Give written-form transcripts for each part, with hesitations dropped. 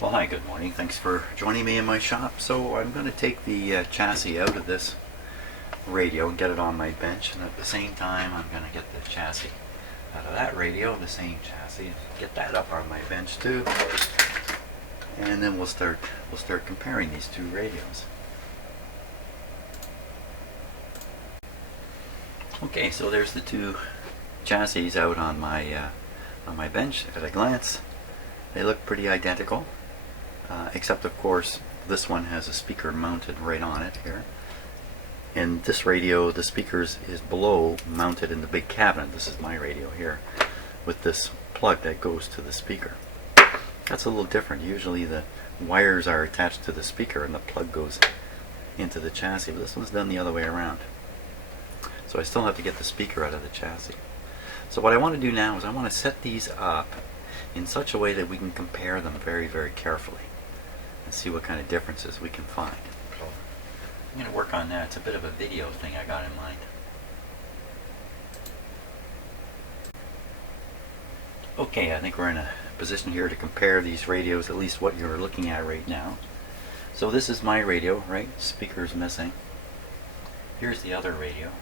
Well, hi, good morning. Thanks for joining me in my shop. So I'm going to take the chassis out of this radio and get it on my bench, and at the same time I'm going to get the chassis out of that radio, the same chassis, and get that up on my bench too. And then we'll start comparing these two radios. Okay, so there's the two chassis out on my bench at a glance. They look pretty identical. Except of course this one has a speaker mounted right on it here. In this radio the speakers is below, mounted in the big cabinet. This is my radio here with this plug that goes to the speaker. That's a little different. Usually the wires are attached to the speaker and the plug goes into the chassis, but this one's done the other way around. So I still have to get the speaker out of the chassis. So what I want to do now is I want to set these up in such a way that we can compare them very, very carefully and see what kind of differences we can find. So I'm going to work on that. It's a bit of a video thing I got in mind. Okay, I think we're in a position here to compare these radios, at least what you're looking at right now. So this is my radio, right? Speaker's missing. Here's the other radio.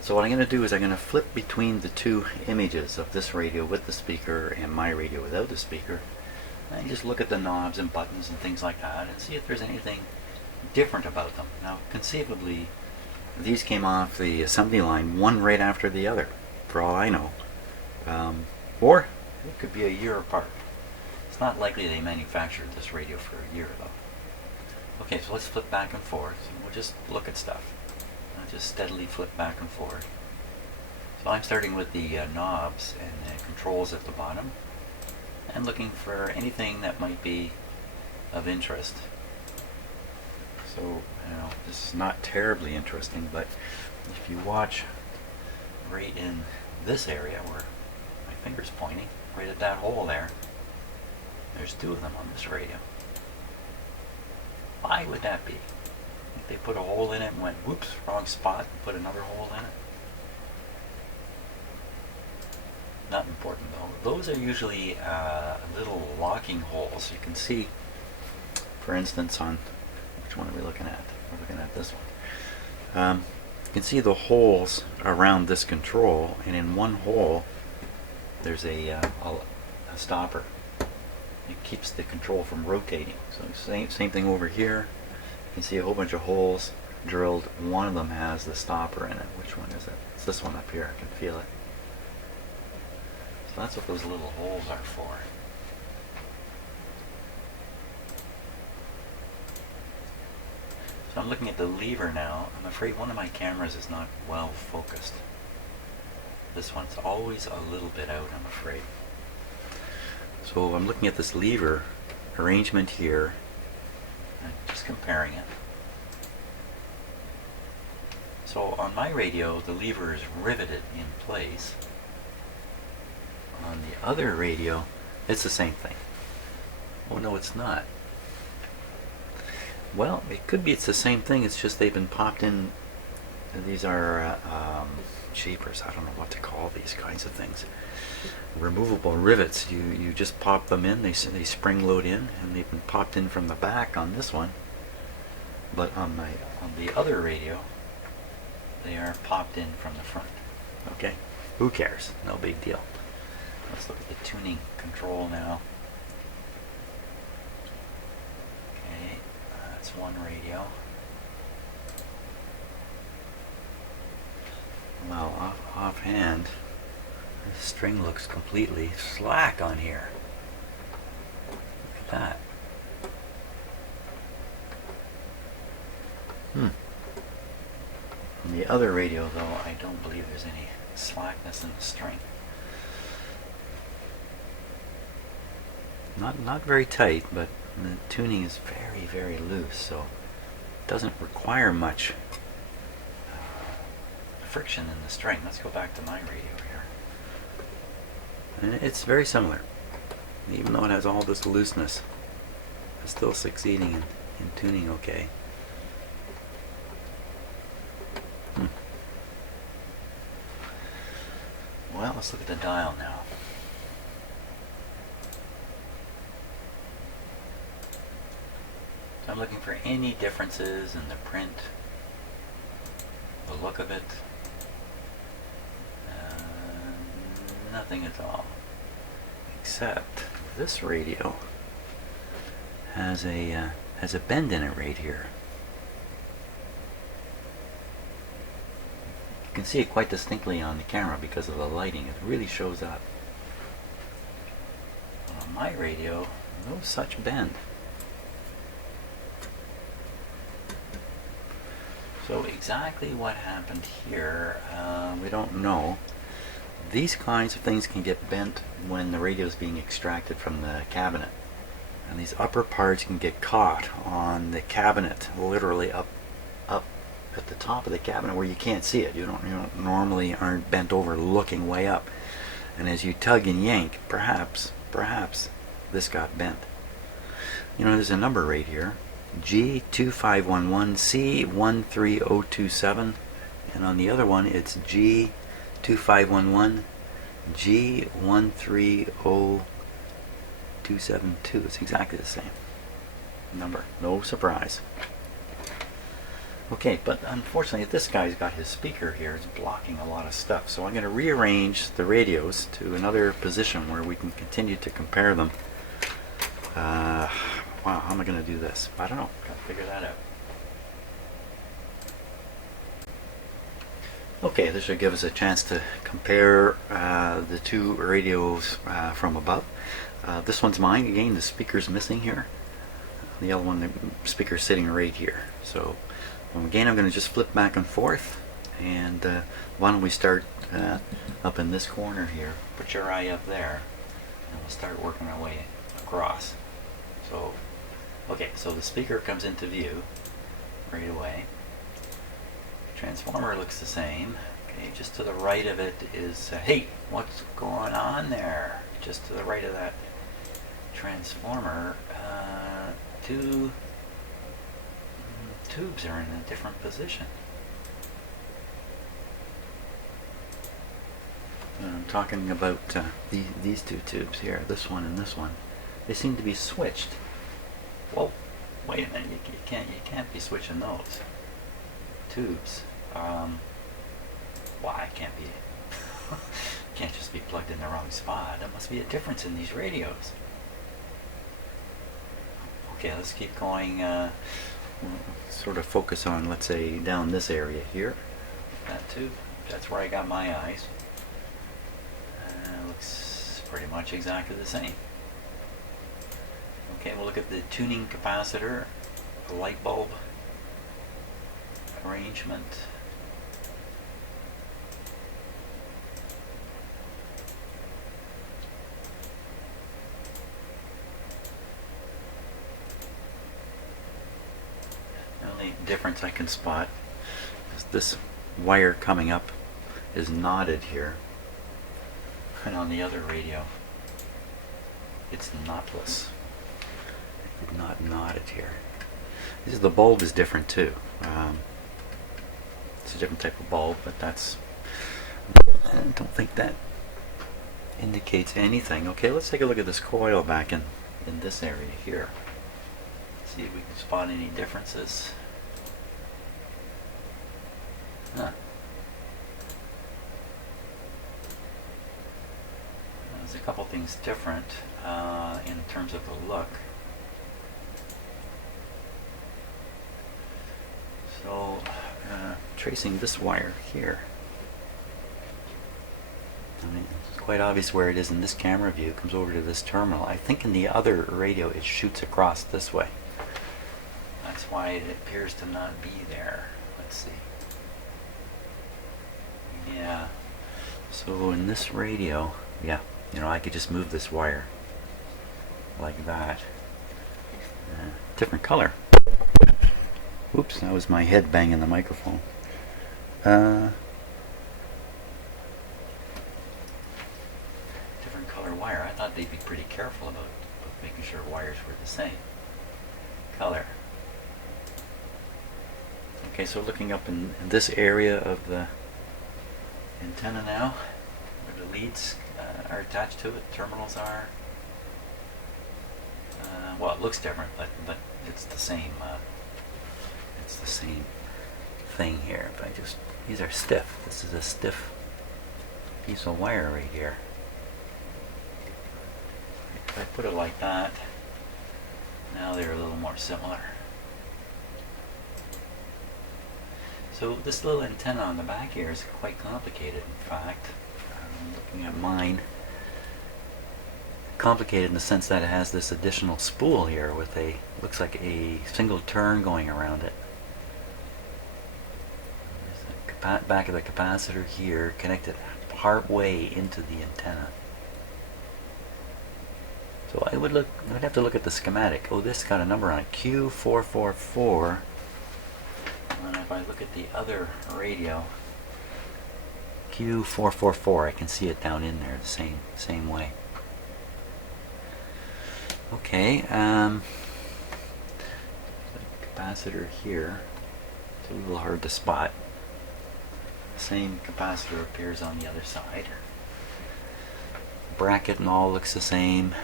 So what I'm going to do is I'm going to flip between the two images of this radio with the speaker and my radio without the speaker, and just look at the knobs and buttons and things like that and see if there's anything different about them. Now conceivably these came off the assembly line one right after the other, for all I know. Or it could be a year apart. It's not likely they manufactured this radio for a year though. Okay, so let's flip back and forth and we'll just look at stuff. I'll just steadily flip back and forth. So I'm starting with the knobs and the controls at the bottom and looking for anything that might be of interest. So, this is not terribly interesting, but if you watch right in this area where my finger's pointing, right at that hole there, there's two of them on this radio. Why would that be? They put a hole in it and went, whoops, wrong spot, and put another hole in it. Not important though. Those are usually little locking holes. You can see, for instance, on, which one are we looking at? We're looking at this one. You can see the holes around this control, and in one hole there's a stopper. It keeps the control from rotating. So same thing over here. You can see a whole bunch of holes drilled. One of them has the stopper in it. Which one is it? It's this one up here. I can feel it. So that's what those little holes are for. So I'm looking at the lever now. I'm afraid one of my cameras is not well focused. This one's always a little bit out, I'm afraid. So I'm looking at this lever arrangement here. I'm just comparing it. So on my radio the lever is riveted in place. On the other radio it's the same thing. Oh no, it's not. Well, it could be it's the same thing, it's just they've been popped in. These are shapers, I don't know what to call these kinds of things. Removable rivets. You just pop them in, they spring load in, and they've been popped in from the back on this one. But on the other radio, they are popped in from the front. Okay, who cares? No big deal. Let's look at the tuning control now. Okay, that's one radio. Well, offhand, this string looks completely slack on here. Look at that. On the other radio, though, I don't believe there's any slackness in the string. Not very tight, but the tuning is very, very loose, so it doesn't require much friction in the string. Let's go back to my radio here. And it's very similar. Even though it has all this looseness, it's still succeeding in tuning okay. Well, let's look at the dial now. I'm looking for any differences in the print, the look of it. Nothing at all, except this radio has a bend in it right here. You can see it quite distinctly on the camera because of the lighting. It really shows up. On my radio, no such bend. So exactly what happened here, we don't know. These kinds of things can get bent when the radio is being extracted from the cabinet. And these upper parts can get caught on the cabinet, literally up at the top of the cabinet where you can't see it. You don't normally aren't bent over looking way up. And as you tug and yank, perhaps this got bent. You know, there's a number right here, G2511C13027, and on the other one it's G2511 G130272. It's exactly the same number. No surprise. Okay, but unfortunately this guy's got his speaker here. It's blocking a lot of stuff. So I'm going to rearrange the radios to another position where we can continue to compare them. Wow, how am I going to do this? I don't know. Got to figure that out. Okay, this should give us a chance to compare the two radios from above. This one's mine. Again, the speaker's missing here. The other one, the speaker's sitting right here. So again, I'm going to just flip back and forth. And why don't we start up in this corner here. Put your eye up there. And we'll start working our way across. So, okay, so the speaker comes into view right away. Transformer looks the same. Okay, just to the right of it is, hey, what's going on there? Just to the right of that transformer, two tubes are in a different position. I'm talking about these two tubes here, this one and this one. They seem to be switched. Whoa, wait a minute, you can't be switching those tubes. Why can't be? Can't just be plugged in the wrong spot. There must be a difference in these radios. Okay, let's keep going. Sort of focus on, let's say, down this area here. That tube. That's where I got my eyes. Looks pretty much exactly the same. Okay, we'll look at the tuning capacitor, the light bulb arrangement. The only difference I can spot is this wire coming up is knotted here, and on the other radio it's knotless. Not knotted here. The bulb is different too. It's a different type of bulb, but that's, I don't think that indicates anything. Okay, let's take a look at this coil back in this area here. See if we can spot any differences. There's a couple things different in terms of the look. So, tracing this wire here, I mean, it's quite obvious where it is in this camera view. It comes over to this terminal. I think in the other radio it shoots across this way. That's why it appears to not be there. Let's see. Yeah. So in this radio, yeah, you know, I could just move this wire like that. Different color. Oops, that was my head banging the microphone. Different color wire. I thought they'd be pretty careful about making sure wires were the same color. Okay, so looking up in this area of the antenna now, where the leads are attached to it, terminals are. Well, it looks different, but it's the same. It's the same thing here. If I just, these are stiff. This is a stiff piece of wire right here. If I put it like that, now they're a little more similar. So this little antenna on the back here is quite complicated, in fact. I'm looking at mine. Complicated in the sense that it has this additional spool here with a, looks like a single turn going around it. There's the back of the capacitor here connected part way into the antenna. So I would have to look at the schematic. Oh, this got a number on it, Q444. And if I look at the other radio, Q444, I can see it down in there the same way. Okay, the capacitor here, it's a little hard to spot. The same capacitor appears on the other side. Bracket and all looks the same.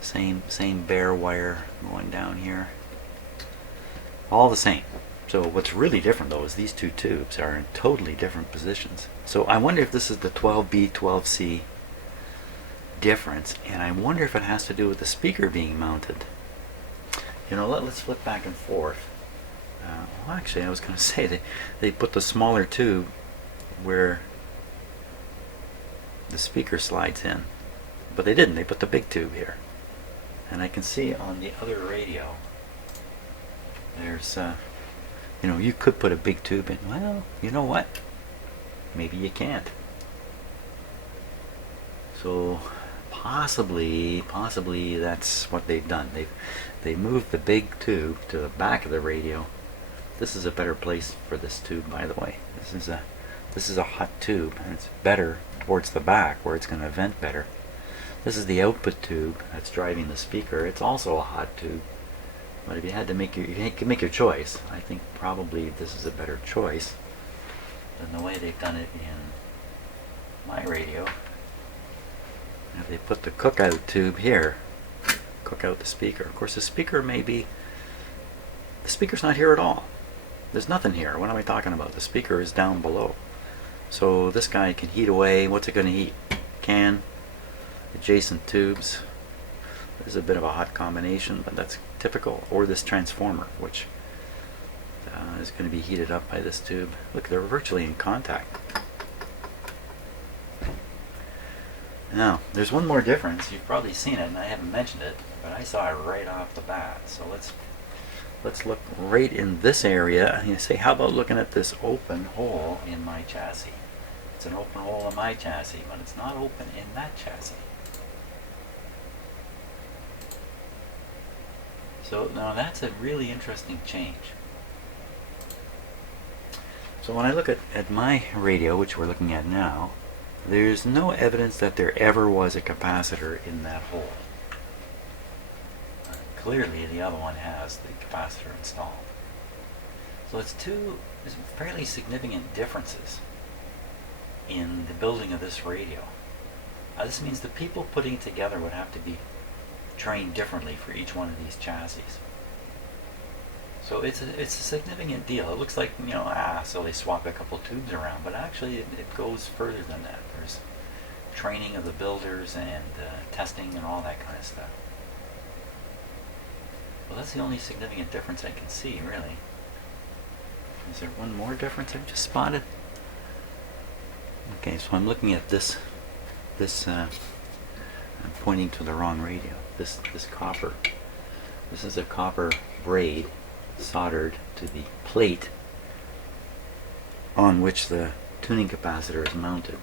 Same bare wire going down here. All the same. So what's really different though is these two tubes are in totally different positions. So I wonder if this is the 12B, 12C difference, and I wonder if it has to do with the speaker being mounted. You know, let's flip back and forth. Well, actually, I was going to say they put the smaller tube where the speaker slides in, but they didn't. They put the big tube here, and I can see on the other radio there's you know, you could put a big tube in. Well, you know what, maybe you can't. So possibly that's what they've done. They moved the big tube to the back of the radio. This is a better place for this tube, by the way. This is a hot tube, and it's better towards the back where it's going to vent better. This is the output tube that's driving the speaker. It's also a hot tube, but if you had to make your choice, I think probably this is a better choice than the way they've done it in my radio. If they put the cookout tube here, cook out the speaker. Of course, the speaker's not here at all. There's nothing here. What am I talking about? The speaker is down below. So this guy can heat away. What's it going to heat? Can. Adjacent tubes. There's a bit of a hot combination, but that's typical. Or this transformer, which is going to be heated up by this tube. Look, they're virtually in contact. Now, there's one more difference. You've probably seen it, and I haven't mentioned it, but I saw it right off the bat. So let's look right in this area, and you say, how about looking at this open hole in my chassis? It's an open hole in my chassis, but it's not open in that chassis. So now that's a really interesting change. So when I look at my radio, which we're looking at now, there's no evidence that there ever was a capacitor in that hole. Clearly the other one has the capacitor installed. So it's there's fairly significant differences in the building of this radio. This means the people putting it together would have to be trained differently for each one of these chassis. So it's a significant deal. It looks like, you know, so they swap a couple tubes around, but actually it goes further than that. There's training of the builders and testing and all that kind of stuff. Well, that's the only significant difference I can see, really. Is there one more difference I've just spotted? Okay, so I'm looking at this. I'm pointing to the wrong radio. This copper. This is a copper braid soldered to the plate on which the tuning capacitor is mounted,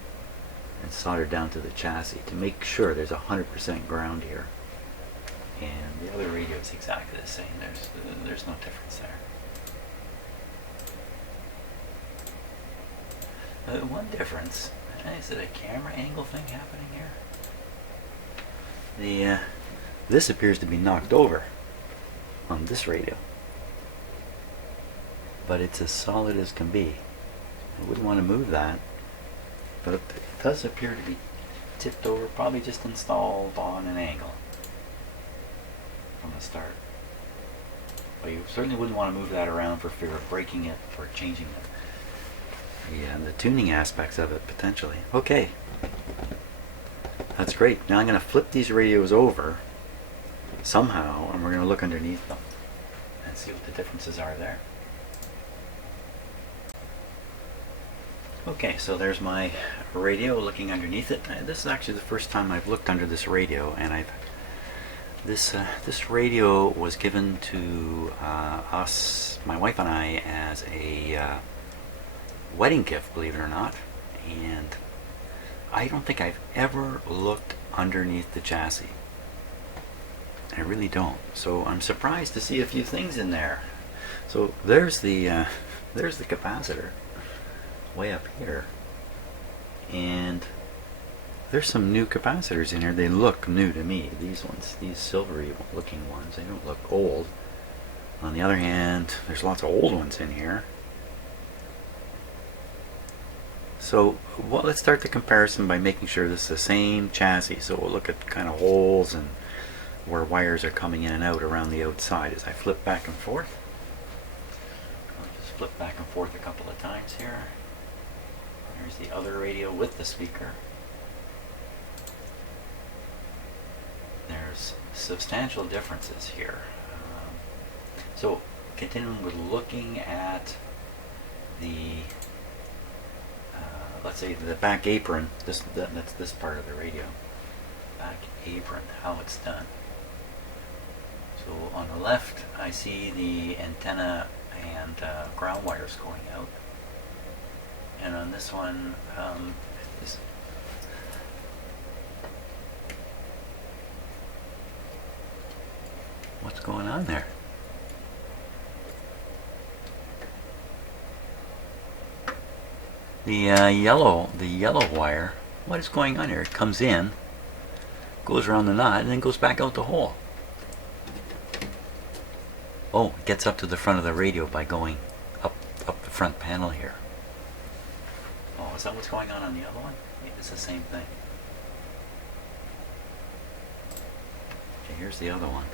and soldered down to the chassis to make sure there's 100% ground here. And the other radio is exactly the same. There's no difference there. One difference, is it a camera angle thing happening here? This appears to be knocked over on this radio, but it's as solid as can be. I wouldn't want to move that, but it does appear to be tipped over, probably just installed on an angle from the start. But you certainly wouldn't want to move that around for fear of breaking it or changing the tuning aspects of it potentially. Okay, that's great. Now I'm going to flip these radios over somehow, and we're going to look underneath them and see what the differences are there. Okay, so there's my radio looking underneath it. This is actually the first time I've looked under this radio, and this radio was given to us, my wife and I, as a wedding gift, believe it or not. And I don't think I've ever looked underneath the chassis. I really don't. So I'm surprised to see a few things in there. So there's the capacitor way up here, and there's some new capacitors in here. They look new to me. These ones, these silvery looking ones, they don't look old. On the other hand, there's lots of old ones in here. So let's start the comparison by making sure this is the same chassis. So we'll look at kind of holes and where wires are coming in and out around the outside as I flip back and forth. I'll just flip back and forth a couple of times here. Here's the other radio with the speaker. There's substantial differences here. So continuing with looking at the let's say the back apron, that's this part of the radio. Back apron, how it's done. So on the left, I see the antenna and ground wires going out. And on this one, what's going on there? The yellow wire, what is going on here? It comes in, goes around the knot, and then goes back out the hole. Oh, it gets up to the front of the radio by going up the front panel here. Oh, is that what's going on the other one? Maybe it's the same thing. Okay, here's the other one.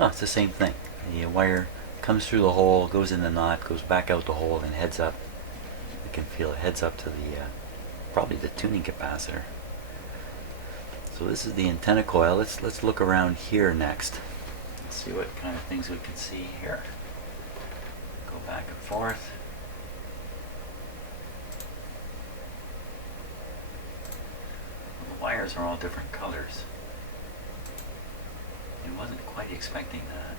Oh, it's the same thing. The wire comes through the hole, goes in the knot, goes back out the hole, and heads up. You can feel it heads up to the probably the tuning capacitor. So this is the antenna coil. Let's look around here next. Let's see what kind of things we can see here. Go back and forth. The wires are all different colors. I wasn't quite expecting that.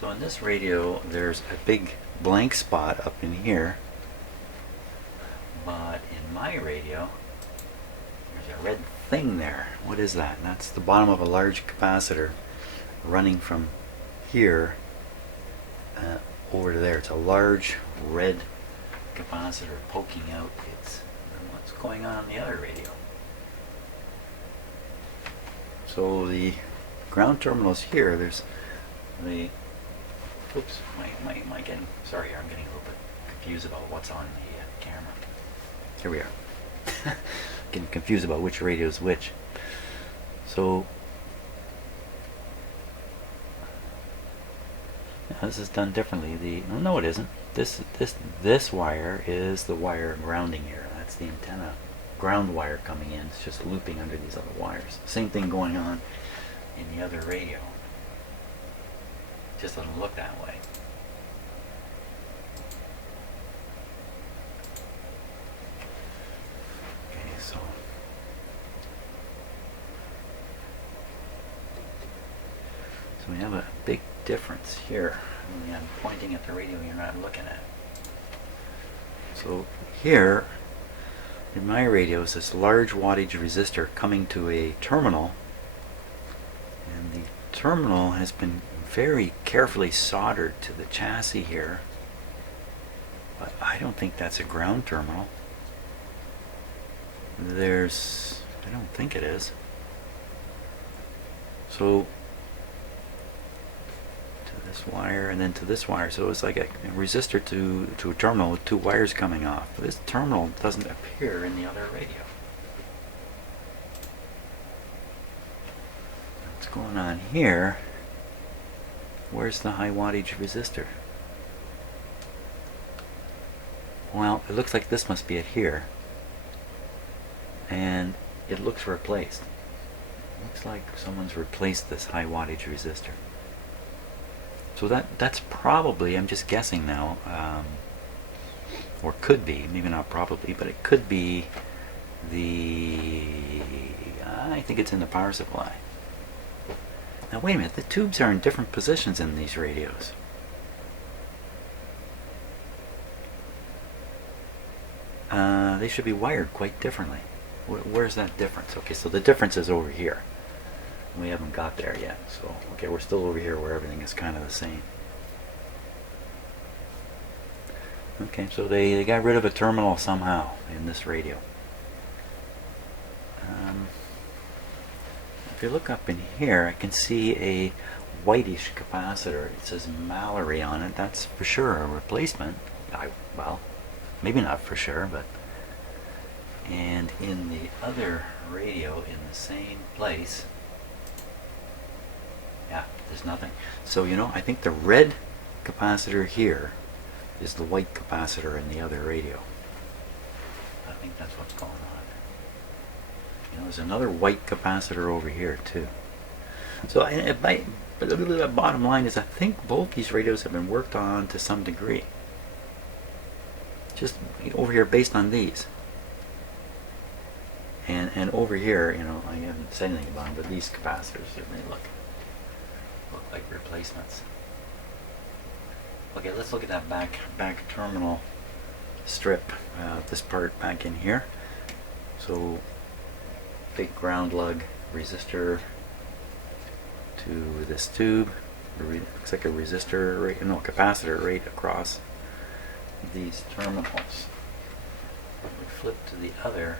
So in this radio, there's a big blank spot up in here, but in my radio, there's a red thing there. What is that? That's the bottom of a large capacitor running from here over to there. It's a large red capacitor poking out. It's what's going on the other radio. So the ground terminals here, there's the oops, sorry, I'm getting a little bit confused about what's on the camera. Here we are. Getting confused about which radio is which. So this is done differently. No, it isn't. This wire is the wire grounding here. That's the antenna ground wire coming in. It's just looping under these other wires. Same thing going on in the other radio. It just doesn't look that way. Okay, so we have a big difference here. I mean, I'm pointing at the radio you're not looking at. So here in my radio is this large wattage resistor coming to a terminal, and the terminal has been very carefully soldered to the chassis here, but I don't think that's a ground terminal. I don't think it is. So to this wire and then to this wire. So it's like a resistor to a terminal with two wires coming off. But this terminal doesn't appear in the other radio. What's going on here? Where's the high wattage resistor? Well, it looks like this must be it here. And it looks replaced. It looks like someone's replaced this high wattage resistor. So that's probably, I'm just guessing now, or could be, maybe not probably, but it could be I think it's in the power supply. Now wait a minute, the tubes are in different positions in these radios. They should be wired quite differently. Where's that difference? Okay, so the difference is over here. We haven't got there yet, so okay, we're still over here where everything is kind of the same. Okay, so they got rid of a terminal somehow in this radio. If you look up in here, I can see a whitish capacitor. It says Mallory on it. That's for sure a replacement. Well, maybe not for sure, but. And in the other radio in the same place, yeah, there's nothing. So, you know, I think the red capacitor here is the white capacitor in the other radio. I think that's what's going on. You know, there's another white capacitor over here too. So the bottom line is I think both these radios have been worked on to some degree. Just over here based on these. And over here, you know, I haven't said anything about them, but these capacitors certainly look like replacements. Okay, let's look at that back terminal strip. This part back in here. So big ground lug resistor to this tube. Looks like a resistor, no, capacitor right across these terminals. We flip to the other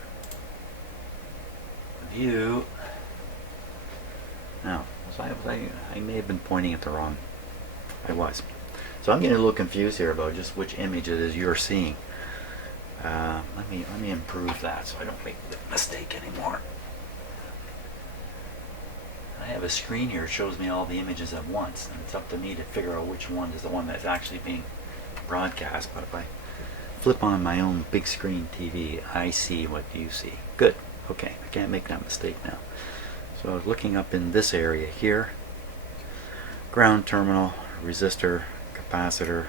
view. Now, I may have been pointing at the wrong. I was. So I'm getting a little confused here about just which image it is you're seeing. Let me improve that so I don't make the mistake anymore. I have a screen here that shows me all the images at once, and it's up to me to figure out which one is the one that's actually being broadcast. But if I flip on my own big screen TV, I see what you see. Good. Okay, I can't make that mistake now. So I was looking up in this area here. Ground terminal, resistor, capacitor,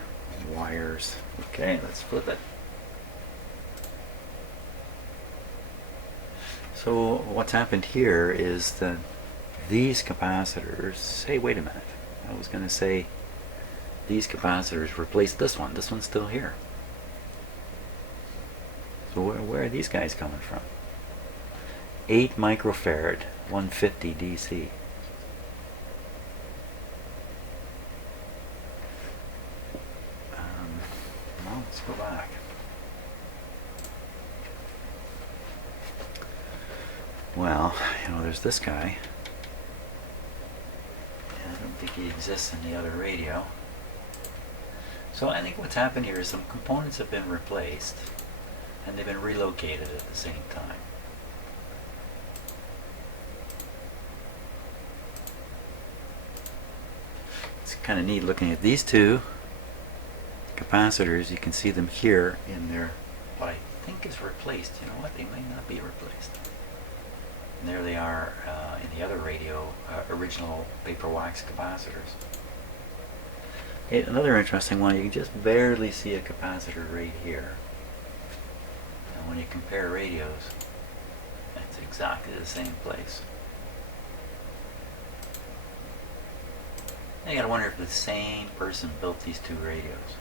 wires. Okay, let's flip it. So what's happened here is that these capacitors, hey, wait a minute. I was going to say these capacitors replaced this one. This one's still here. So where are these guys coming from? 8 microfarad, 150 DC. Well, let's go back. Well, you know, there's this guy. I don't think he exists in the other radio. So I think what's happened here is some components have been replaced and they've been relocated at the same time. It's kind of neat looking at these two capacitors. You can see them here in their, what I think is replaced. You know what, they might not be replaced. And there they are in the other radio, original paper wax capacitors. Okay, another interesting one, you can just barely see a capacitor right here. And when you compare radios, it's exactly the same place. And you gotta wonder if the same person built these two radios.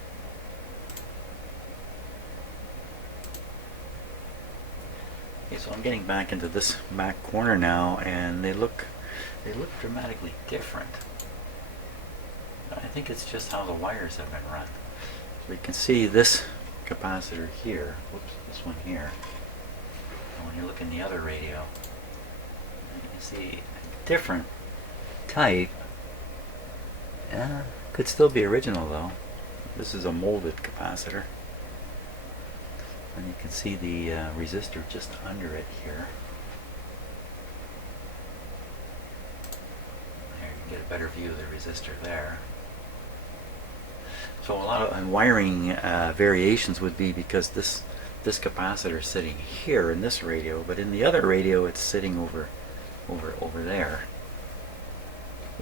Okay, so I'm getting back into this back corner now, and they look dramatically different. But I think it's just how the wires have been run. So you can see this capacitor here, whoops, this one here. And when you look in the other radio, you can see a different type. Could still be original though. This is a molded capacitor. And you can see the resistor just under it here. There you can get a better view of the resistor there. So a lot of wiring variations would be because this capacitor is sitting here in this radio, but in the other radio it's sitting over there.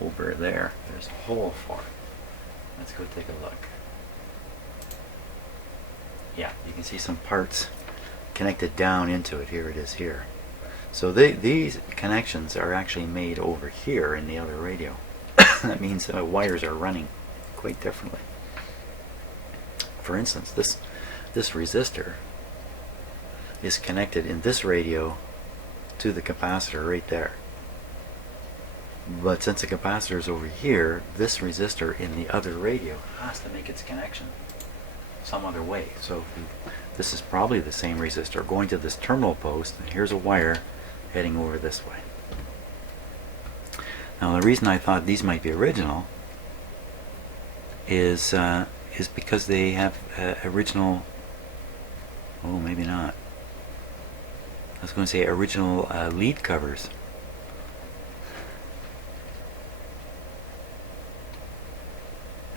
Over there. There's a hole for it. Let's go take a look. Yeah, you can see some parts connected down into it. Here it is here. So these connections are actually made over here in the other radio. That means wires are running quite differently. For instance, this resistor is connected in this radio to the capacitor right there. But since the capacitor is over here, this resistor in the other radio has to make its connection some other way. So this is probably the same resistor going to this terminal post, and here's a wire heading over this way. Now the reason I thought these might be original is because they have original, oh maybe not, I was going to say original lead covers.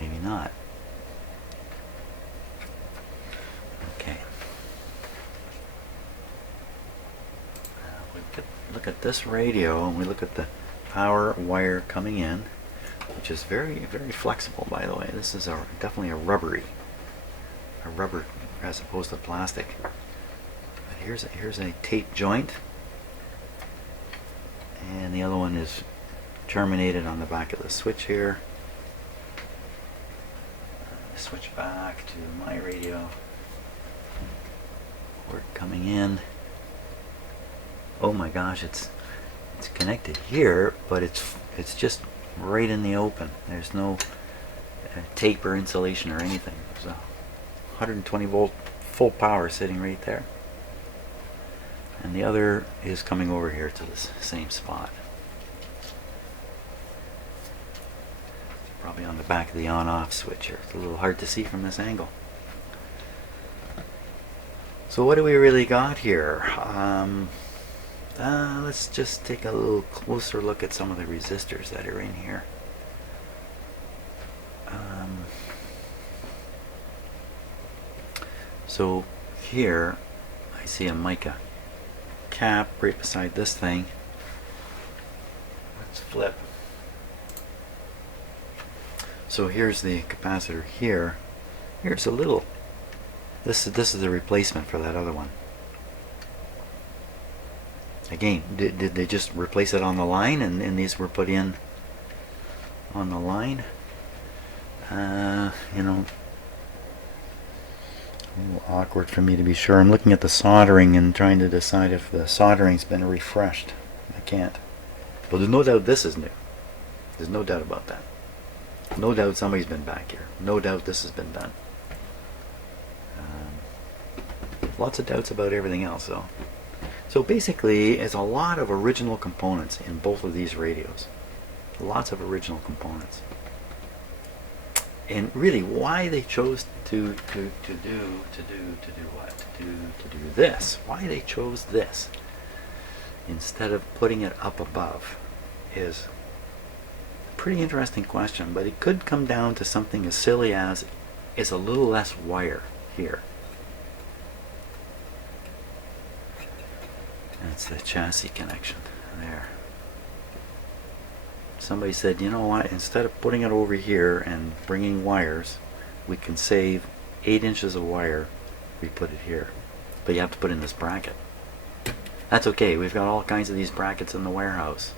Maybe not. Okay. We look at this radio and we look at the power wire coming in, which is very, very flexible, by the way. This is definitely a rubber as opposed to plastic. But here's a tape joint, and the other one is terminated on the back of the switch here. Switch back to my radio. Cord coming in. Oh my gosh, it's connected here, but it's just right in the open. There's no tape or insulation or anything. There's a 120 volt full power sitting right there. And the other is coming over here to this same spot. Probably on the back of the on-off switch here. It's a little hard to see from this angle. So what do we really got here? Let's just take a little closer look at some of the resistors that are in here. So here I see a mica cap right beside this thing. Let's flip. So here's the capacitor here. Here's a little. This is the replacement for that other one. Again, did they just replace it on the line, and these were put in on the line? You know, a little awkward for me to be sure. I'm looking at the soldering and trying to decide if the soldering's been refreshed. I can't. But there's no doubt this is new. There's no doubt about that. No doubt somebody's been back here. No doubt this has been done. Lots of doubts about everything else though. So basically it's a lot of original components in both of these radios. Lots of original components. And really why they chose to do this, why they chose this instead of putting it up above is pretty interesting question, but it could come down to something as silly as is a little less wire here. That's the chassis connection there. Somebody said, you know what, instead of putting it over here and bringing wires, we can save 8 inches of wire. We put it here, but you have to put in this bracket. That's okay, we've got all kinds of these brackets in the warehouse.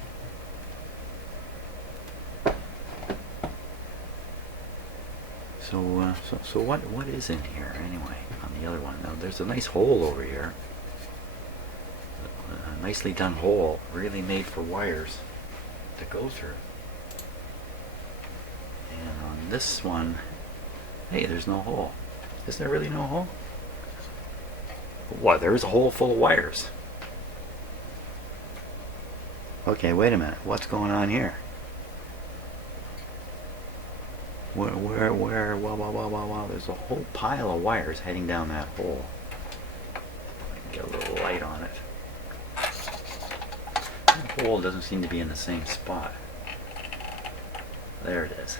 So what is in here anyway on the other one? Now there's a nice hole over here, a nicely done hole, really made for wires to go through. And on this one, hey, there's no hole. Is there really no hole? What? There's a hole full of wires. Okay, wait a minute. What's going on here? Wow, there's a whole pile of wires heading down that hole. I can get a little light on it. The hole doesn't seem to be in the same spot. There it is.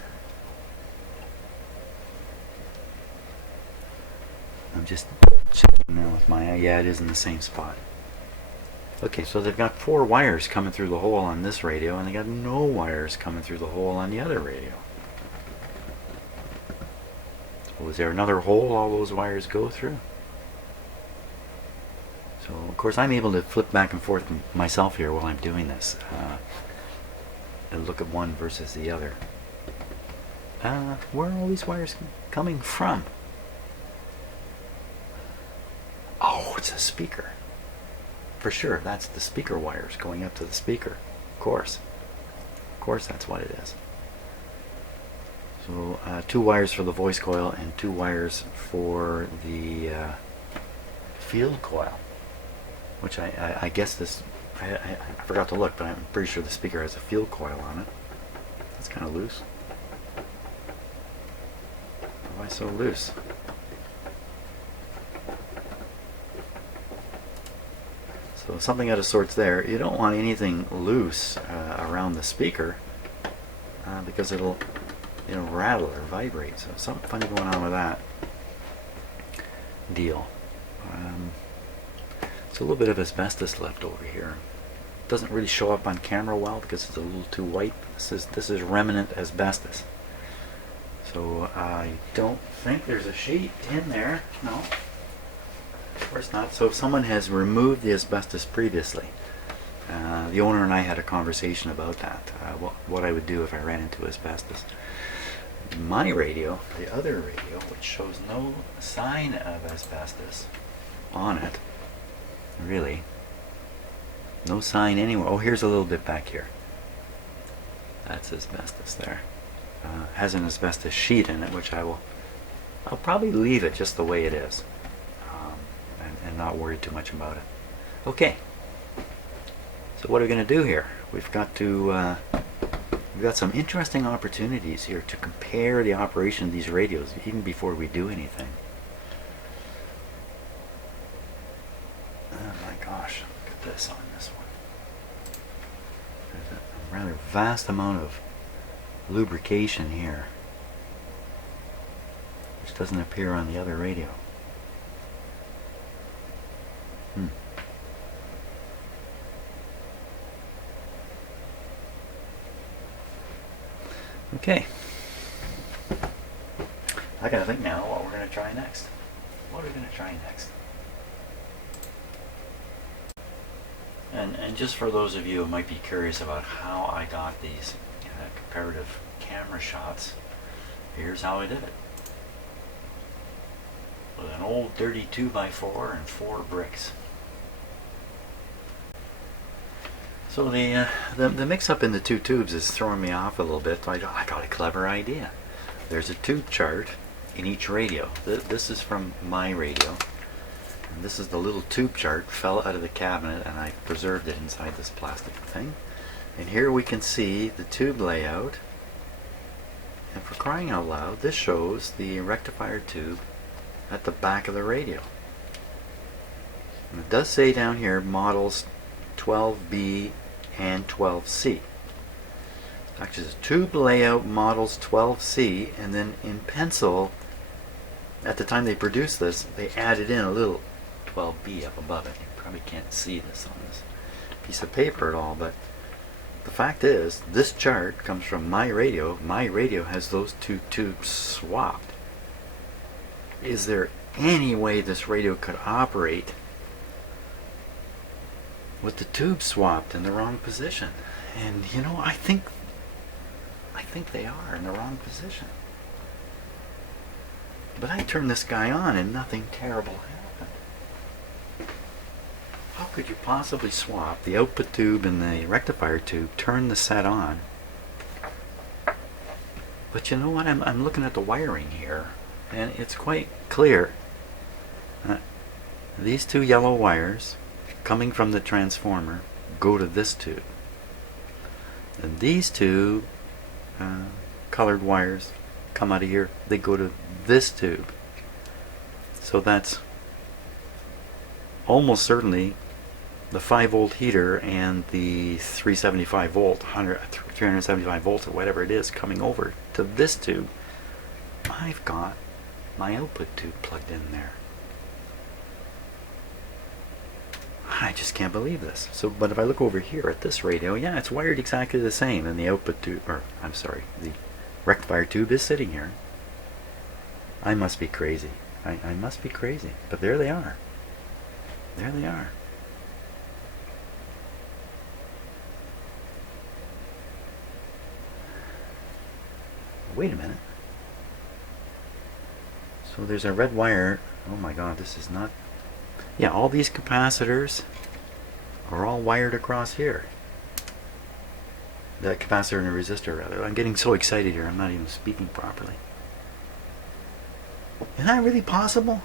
I'm just checking now with my eye. Yeah, it is in the same spot. Okay, so they've got 4 wires coming through the hole on this radio, and they got no wires coming through the hole on the other radio. So is there another hole all those wires go through? So, of course, I'm able to flip back and forth myself here while I'm doing this. And look at one versus the other. Where are all these wires coming from? Oh, it's a speaker. For sure, that's the speaker wires going up to the speaker. Of course, that's what it is. So 2 wires for the voice coil and 2 wires for the field coil, which I guess this, I forgot to look, but I'm pretty sure the speaker has a field coil on it. That's kind of loose. Why so loose? So something out of sorts there. You don't want anything loose around the speaker because it'll rattle or vibrate. So something funny going on with that deal. It's a little bit of asbestos left over here. Doesn't really show up on camera well because it's a little too white. This is remnant asbestos. So I don't think there's a sheet in there. No. Of course not. So if someone has removed the asbestos previously, the owner and I had a conversation about that, what I would do if I ran into asbestos. My radio, the other radio, which shows no sign of asbestos on it, really, no sign anywhere. Oh, here's a little bit back here. That's asbestos there. Has an asbestos sheet in it, which I'll probably leave it just the way it is. And not worry too much about it. Okay. So what are we going to do here? We've got some interesting opportunities here to compare the operation of these radios even before we do anything. Oh my gosh, look at this on this one. There's a rather vast amount of lubrication here, which doesn't appear on the other radio. Okay. I gotta think now what we're gonna try next. What are we gonna try next? And just for those of you who might be curious about how I got these comparative camera shots, here's how I did it. With an old dirty 2x4 and 4 bricks. So the mix-up in the 2 tubes is throwing me off a little bit. So I got a clever idea. There's a tube chart in each radio. This is from my radio. And this is the little tube chart. Fell out of the cabinet and I preserved it inside this plastic thing. And here we can see the tube layout. And for crying out loud, this shows the rectifier tube at the back of the radio. And it does say down here models 12B and 12C. Actually, the tube layout models 12C, and then in pencil, at the time they produced this, they added in a little 12B up above it. You probably can't see this on this piece of paper at all, but the fact is, this chart comes from my radio. My radio has those 2 tubes swapped. Is there any way this radio could operate with the tube swapped in the wrong position? And you know, I think they are in the wrong position. But I turned this guy on and nothing terrible happened. How could you possibly swap the output tube and the rectifier tube, turn the set on? But you know what, I'm looking at the wiring here and it's quite clear. These 2 yellow wires coming from the transformer go to this tube, and these 2 colored wires come out of here, they go to this tube. So that's almost certainly the 5-volt heater and the 375 volt, 375 volts or whatever it is coming over to this tube. I've got my output tube plugged in there. I just can't believe this. So, but if I look over here at this radio, yeah, it's wired exactly the same, and the output tube, or I'm sorry, the rectifier tube is sitting here. I must be crazy. I must be crazy. But there they are. There they are. Wait a minute. So there's a red wire. Oh my god, this is not... Yeah, all these capacitors are all wired across here. The capacitor and the resistor, rather. I'm getting so excited here, I'm not even speaking properly. Is that really possible?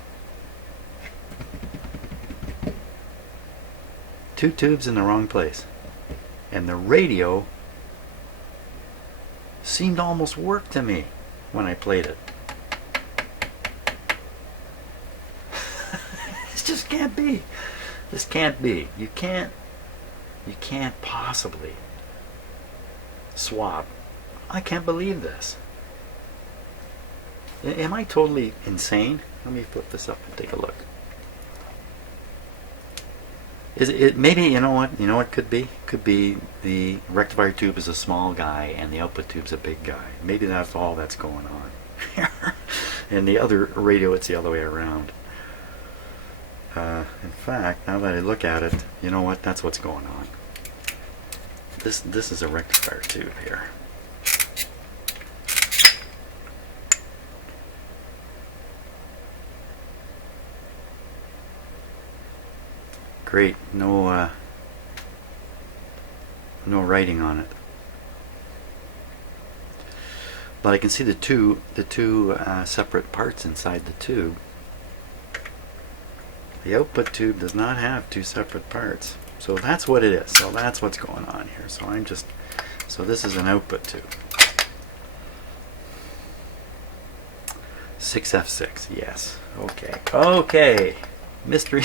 2 tubes in the wrong place. And the radio seemed to almost work to me when I played it. This just can't be. This can't be. You can't possibly swap. I can't believe this. Am I totally insane? Let me flip this up and take a look. Is it maybe, you know what could be? Could be the rectifier tube is a small guy and the output tube's a big guy. Maybe that's all that's going on. And the other radio, it's the other way around. In fact, now that I look at it, you know what? That's what's going on. This is a rectifier tube here. Great, no writing on it. But I can see the two separate parts inside the tube. The output tube does not have 2 separate parts. So that's what it is. So that's what's going on here. So this is an output tube. 6F6, yes. Okay. Okay. Mystery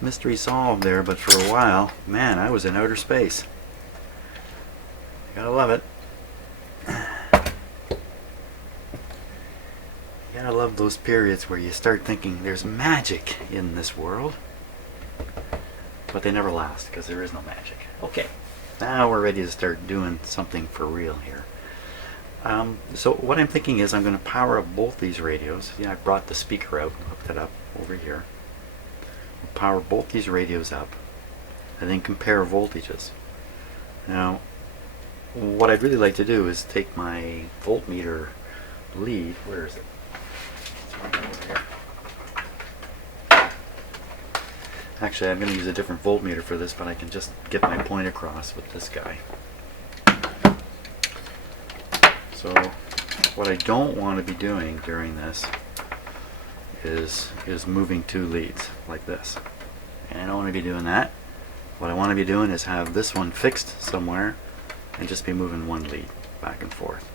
mystery solved there, but for a while, man, I was in outer space. Gotta love it. You gotta love those periods where you start thinking there's magic in this world, but they never last because there is no magic. Okay, now we're ready to start doing something for real here. So what I'm thinking is I'm going to power up both these radios. Yeah, I brought the speaker out and hooked it up over here. We'll power both these radios up and then compare voltages. Now, what I'd really like to do is take my voltmeter lead. Where is it? It's right over here. Actually, I'm going to use a different voltmeter for this, but I can just get my point across with this guy. So what I don't want to be doing during this is moving 2 leads like this. And I don't want to be doing that. What I want to be doing is have this one fixed somewhere and just be moving 1 lead back and forth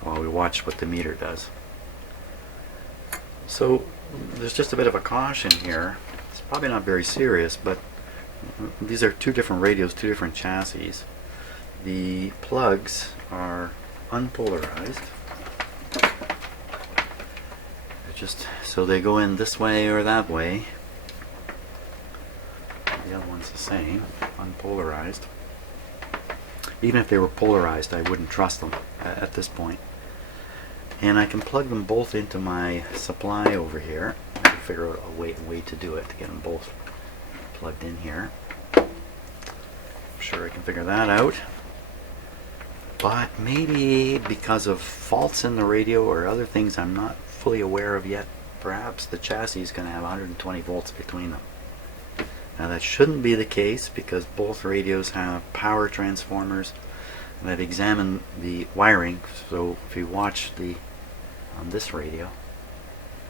while we watch what the meter does. So there's just a bit of a caution here. It's probably not very serious, but these are 2 different radios, 2 different chassis. The plugs are unpolarized. Just so they go in this way or that way. The other one's the same, unpolarized. Even if they were polarized, I wouldn't trust them at this point. And I can plug them both into my supply over here. I can figure out a way to do it to get them both plugged in here. I'm sure I can figure that out. But maybe because of faults in the radio or other things I'm not fully aware of yet, perhaps the chassis is going to have 120 volts between them. Now that shouldn't be the case because both radios have power transformers, and I've examined the wiring. So if you watch on this radio,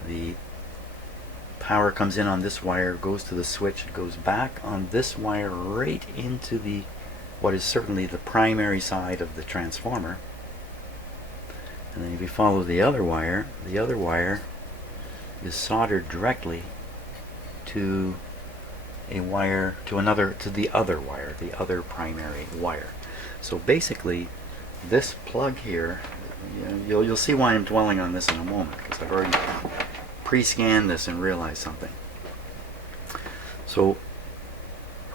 the power comes in on this wire, goes to the switch, it goes back on this wire right into what is certainly the primary side of the transformer, And then if you follow the other wire is soldered directly to a wire, to the other wire, the other primary wire. So basically, this plug here, you'll see why I'm dwelling on this in a moment, because I've already pre-scanned this and realized something. So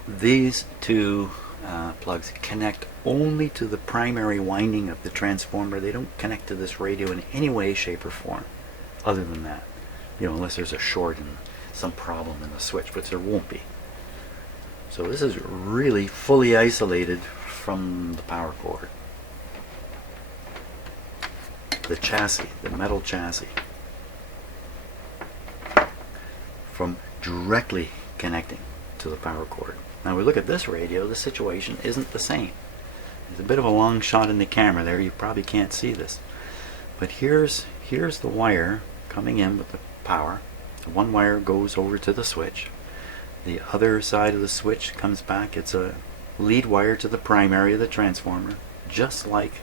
these two plugs connect only to the primary winding of the transformer. They don't connect to this radio in any way, shape, or form other than that. Unless there's a short and some problem in the switch, which there won't be. So this is really fully isolated from the power cord. The chassis, the metal chassis, from directly connecting to the power cord. Now we look at this radio, the situation isn't the same. There's a bit of a long shot in the camera there, you probably can't see this. But here's the wire coming in with the power. One wire goes over to the switch. The other side of the switch comes back. It's a lead wire to the primary of the transformer, just like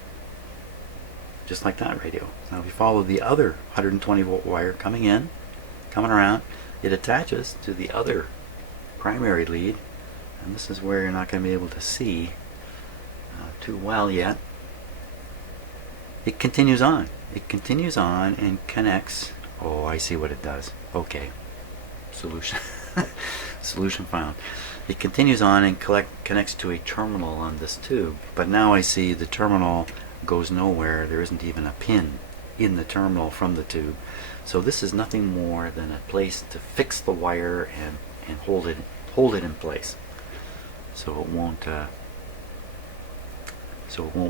that radio. Now if you follow the other 120 volt wire coming around, it attaches to the other primary lead, and this is where you're not going to be able to see too well yet. It continues on. It continues on and connects. Oh, I see what it does. Okay. Solution. Solution found. It continues on and connects to a terminal on this tube. But now I see the terminal goes nowhere. There isn't even a pin in the terminal from the tube. So this is nothing more than a place to fix the wire and hold it in place. So it won't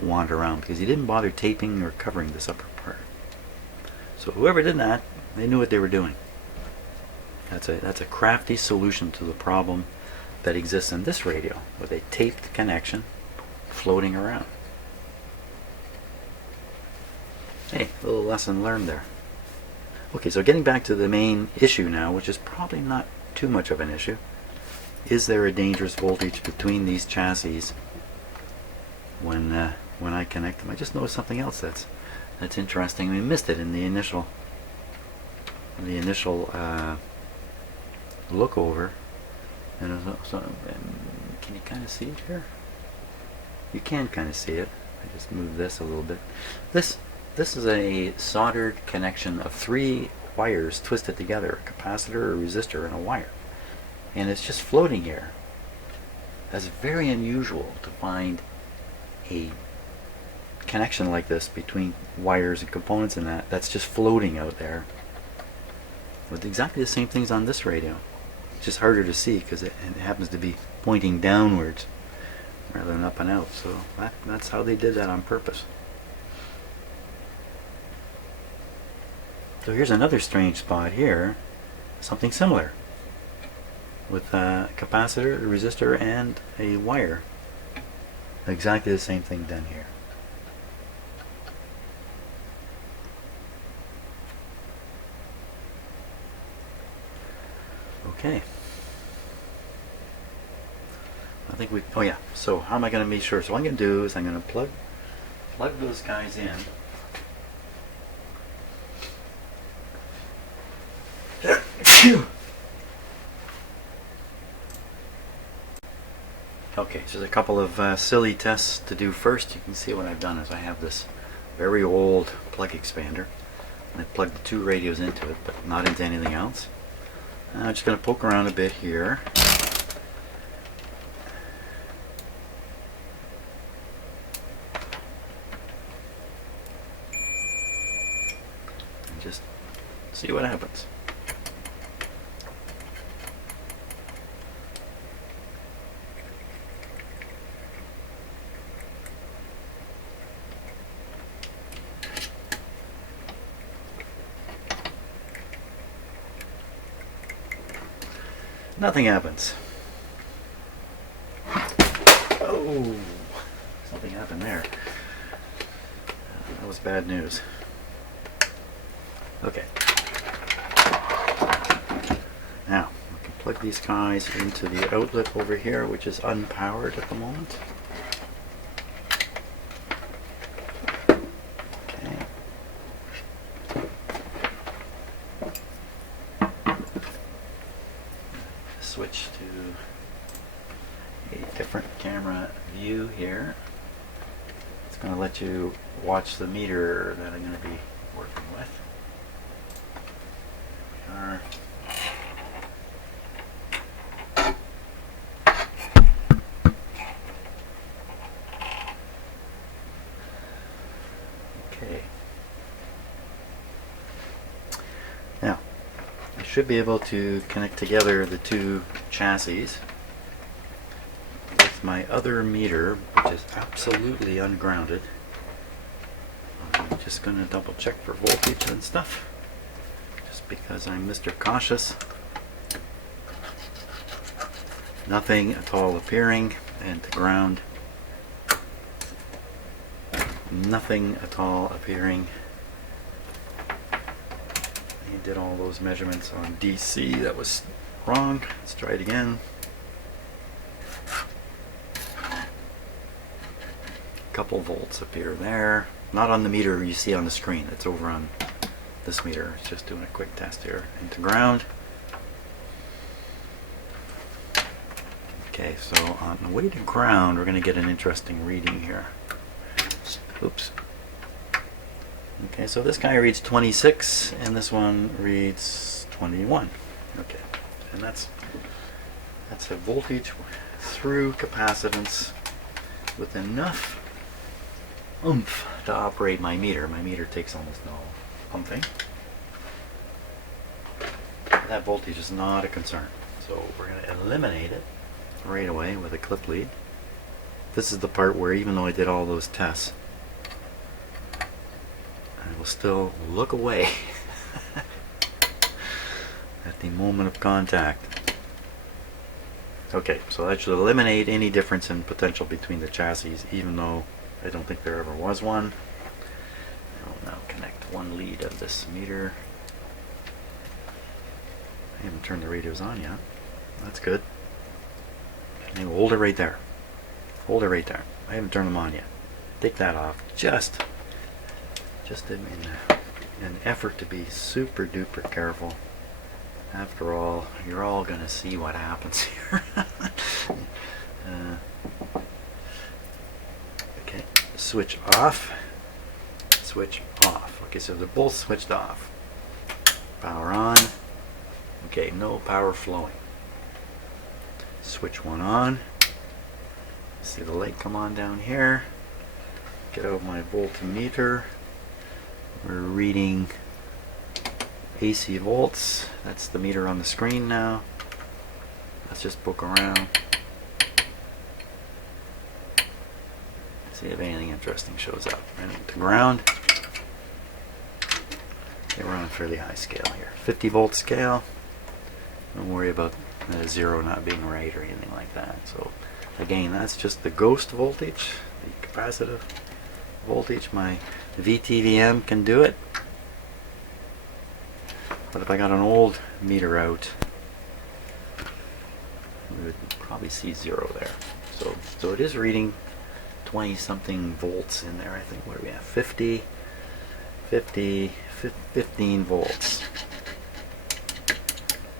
wander around, because he didn't bother taping or covering this upper part. So whoever did that, they knew what they were doing. That's a crafty solution to the problem that exists in this radio, with a taped connection floating around. Hey, a little lesson learned there. Okay, so getting back to the main issue now, which is probably not too much of an issue. Is there a dangerous voltage between these chassis when I connect them? I just noticed something else that's interesting. We missed it in the initial look over. And can you kind of see it here? You can kind of see it. I just moved this a little bit. This is a soldered connection of 3 wires twisted together, a capacitor, a resistor, and a wire. And it's just floating here. That's very unusual to find a connection like this between wires and components and that's just floating out there. With exactly the same things on this radio. It's just harder to see because it happens to be pointing downwards rather than up and out. So that's how they did that on purpose. So here's another strange spot here. Something similar. With a capacitor, a resistor, and a wire. Exactly the same thing done here. Okay. I think oh yeah, so how am I going to be sure? So what I'm going to do is I'm going to plug those guys in. Okay, so there's a couple of silly tests to do first. You can see what I've done is I have this very old plug expander, and I plugged the 2 radios into it, but not into anything else. I'm just going to poke around a bit here. And just see what happens. Nothing happens. Oh, something happened there. That was bad news. Okay. Now, we can plug these guys into the outlet over here, which is unpowered at the moment. Okay. switch to a different camera view here. It's going to let you watch the meter that I'm going to be working with. There we are. Okay. Now, I should be able to connect together the two chassis with my other meter, which is absolutely ungrounded. I'm just going to double check for voltage and stuff, just because I'm Mr. Cautious. Nothing at all appearing, and to ground. Nothing at all appearing. I did all those measurements on DC. That was wrong. Let's try it again. Couple volts appear there. Not on the meter you see on the screen. It's over on this meter. It's just doing a quick test here. Into ground. Okay, so on the way to ground, we're going to get an interesting reading here. Oops. Okay, so this guy reads 26 and this one reads 21. Okay, and that's a voltage through capacitance with enough oomph to operate my meter. My meter takes almost no pumping. That voltage is not a concern, so we're going to eliminate it right away with a clip lead. This is the part where, even though I did all those tests, I will still look away at the moment of contact. Okay, so that should eliminate any difference in potential between the chassis, even though I don't think there ever was one. I'll now connect one lead of this meter. I haven't turned the radios on yet. That's good. And hold it right there. Hold it right there. I haven't turned them on yet. Take that off. Just in an effort to be super duper careful. After all, you're all going to see what happens here. Okay, switch off. Switch off. Okay, so they're both switched off. Power on. Okay, no power flowing. Switch one on. See the light come on down here. Get out my voltmeter. We're reading AC volts. That's the meter on the screen now. Let's just poke around. See if anything interesting shows up. Right into ground. Okay, we're on a fairly high scale here. 50 volt scale. Don't worry about the zero not being right or anything like that. So again, that's just the ghost voltage, the capacitive voltage. My VTVM can do it. But if I got an old meter out, we would probably see zero there. So it is reading 20 something volts in there, I think. What do we have? 15 volts.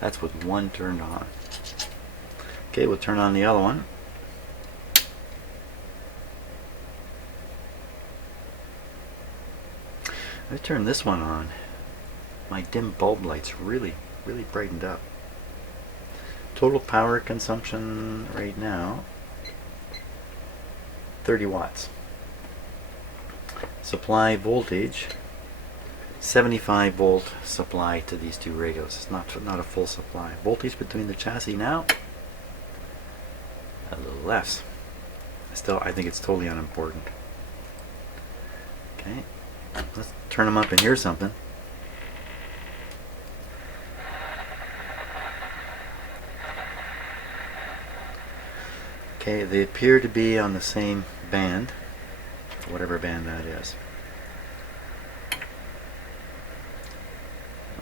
That's with one turned on. Okay, we'll turn on the other one. I turned this one on. My dim bulb lights really brightened up. Total power consumption right now, 30 watts. Supply voltage, 75 volt supply to these two radios. It's not a full supply. Voltage between the chassis now, a little less. Still, I think it's totally unimportant. Okay, let's turn them up and hear something. Okay, they appear to be on the same band, whatever band that is.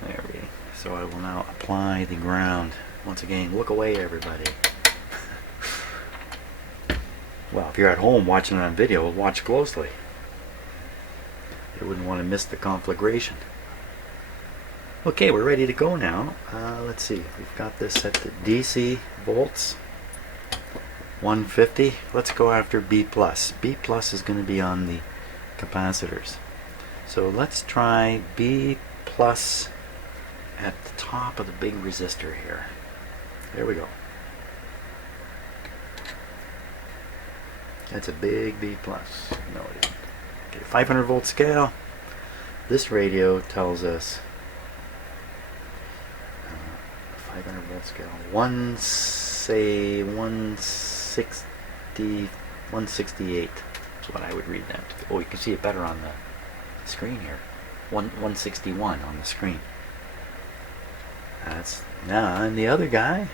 There we go. So I will now apply the ground. Once again, look away, everybody. Well, if you're at home watching it on video, watch closely. You wouldn't want to miss the conflagration. Okay, we're ready to go now. Let's see, we've got this set to DC volts, 150. Let's go after B+. B+ is going to be on the capacitors. So let's try B+ at the top of the big resistor here. There we go. That's a big B+. No, it isn't. Okay, 500 volt scale. This radio tells us 500 volt scale. Say 160, 168. That's what I would read that to. Oh, you can see it better on the screen here. 161 on the screen. That's now, and the other guy.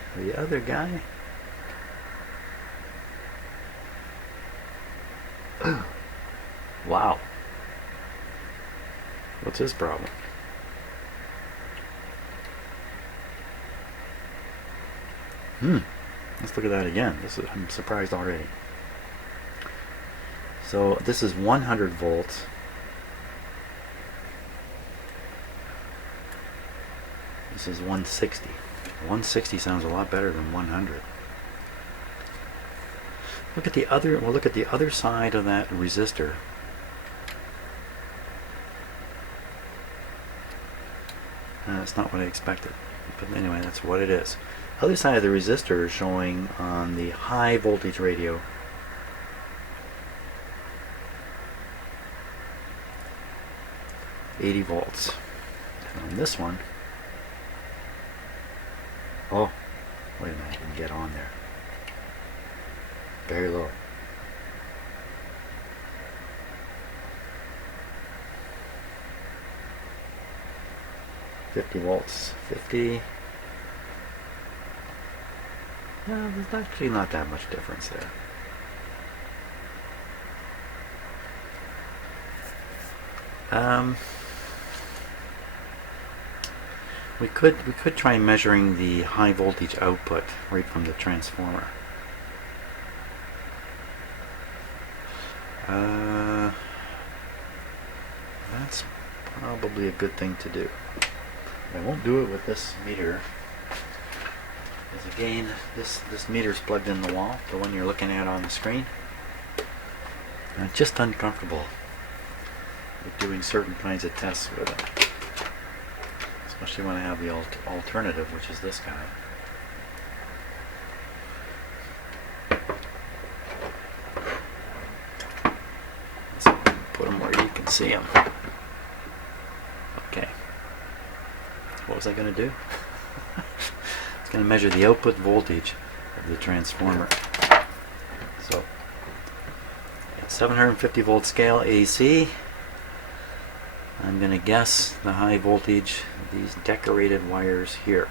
Wow. What's his problem? Let's look at that again. I'm surprised already. So this is 100 volts. This is 160. 160 sounds a lot better than 100. Look at the other. We'll look at the other side of that resistor. That's not what I expected, but anyway, that's what it is. Other side of the resistor is showing on the high voltage radio 80 volts. And on this one, oh, wait a minute, I can get on there. Very low. $50 volts. 50. No, there's actually not that much difference there. We could try measuring the high voltage output right from the transformer. That's probably a good thing to do. I won't do it with this meter, because again, this meter's plugged in the wall, the one you're looking at on the screen. I'm just uncomfortable with doing certain kinds of tests with it, especially when I have the alternative, which is this guy. Let's put them where you can see them. Okay. What was I going to do? It's going to measure the output voltage of the transformer. So, 750 volt scale AC. I'm going to guess the high voltage of these decorated wires here.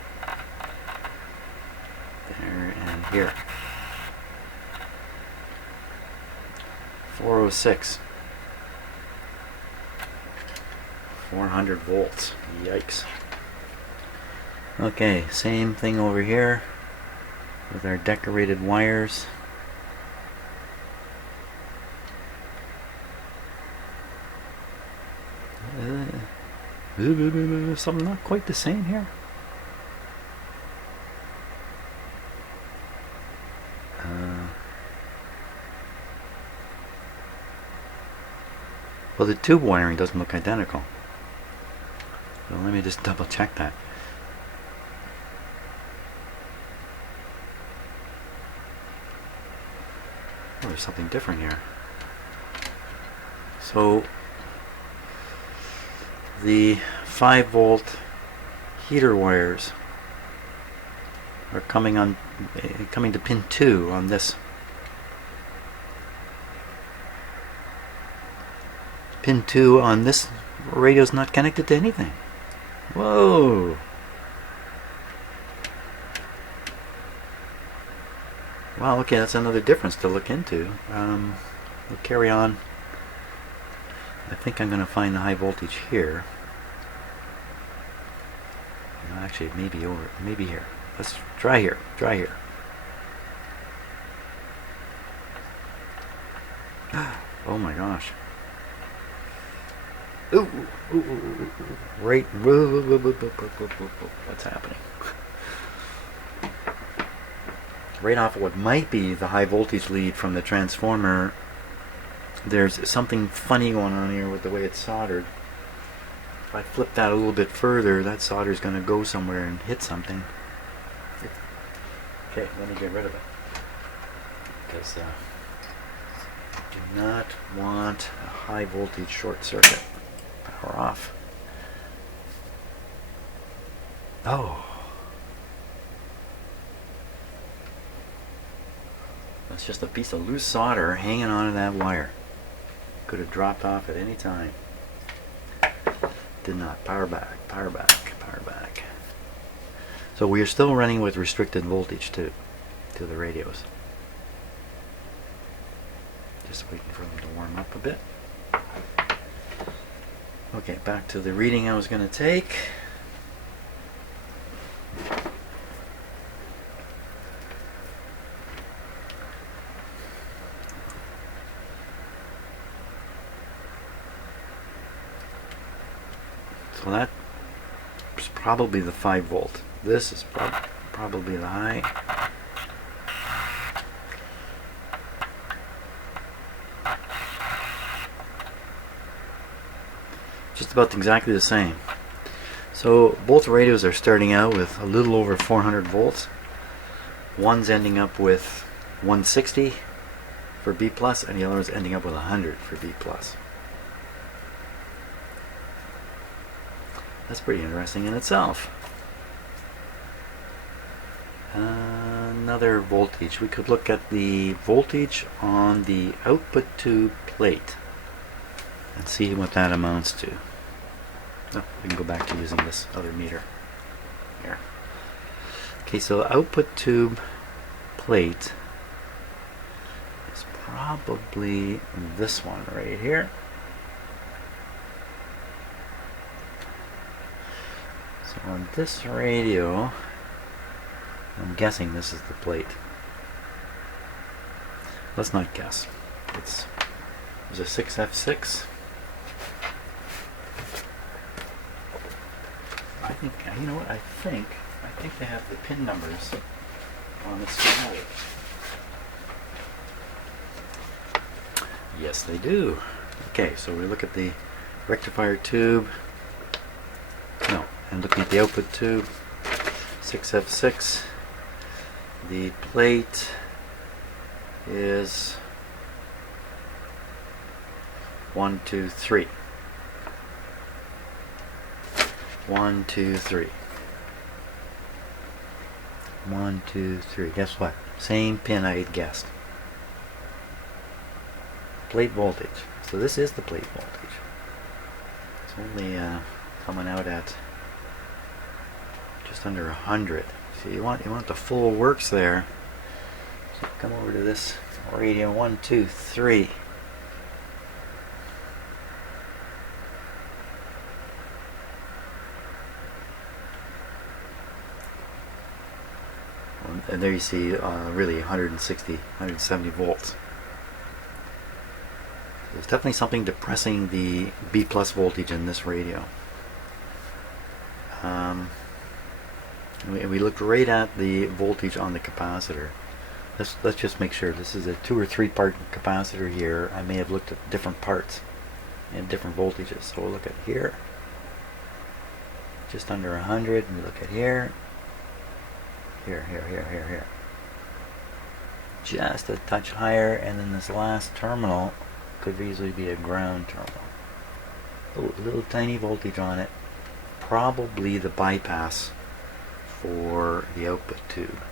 There and here. 406. 400 volts. Yikes. Okay, same thing over here with our decorated wires. Something not quite the same here. Well, the tube wiring doesn't look identical. So let me just double check that. Oh, there's something different here. So the 5 volt heater wires are coming to pin 2 on this. Pin 2 on this radio is not connected to anything. Whoa! Wow, okay, that's another difference to look into. We'll carry on. I think I'm going to find the high voltage here. No, actually, maybe here. Let's try here. Try here. Oh my gosh. Ooh, ooh, ooh, ooh, ooh. Right. What's happening? Right off of what might be the high voltage lead from the transformer, there's something funny going on here with the way it's soldered. If I flip that a little bit further, that solder is going to go somewhere and hit something. Okay, let me get rid of it. Because do not want a high voltage short circuit. Power off. Oh. That's just a piece of loose solder hanging onto that wire. Could have dropped off at any time. Did not. Power back, power back, power back. So we are still running with restricted voltage to the radios. Just waiting for them to warm up a bit. Okay, back to the reading I was going to take. So that's probably the 5 volt. This is probably the high. Just about exactly the same. So both radios are starting out with a little over 400 volts. One's ending up with 160 for B+, and the other one's ending up with 100 for B+. That's pretty interesting in itself. Another voltage. We could look at the voltage on the output tube plate and see what that amounts to. Oh, we can go back to using this other meter here. Okay, so the output tube plate is probably this one right here. So on this radio, I'm guessing this is the plate. Let's not guess. It's a 6F6. I think, you know what, I think they have the pin numbers on the schematic. Yes, they do. Okay, so we look at the rectifier tube. No, and looking at the output tube, 6F6. The plate is 1, 2, 3. 1, 2, 3. 1, 2, 3. Guess what? Same pin I had guessed. Plate voltage. So this is the plate voltage. It's only coming out at just under 100. So you want the full works there. So come over to this radio. 1, 2, 3. And there you see really 160, 170 volts. There's definitely something depressing the B+ voltage in this radio. We looked right at the voltage on the capacitor. Let's just make sure this is a 2 or 3 part capacitor here. I may have looked at different parts and different voltages. So we'll look at here, just under 100, and we look at here. Here. Just a touch higher, and then this last terminal could easily be a ground terminal. Oh, a little tiny voltage on it. Probably the bypass for the output tube.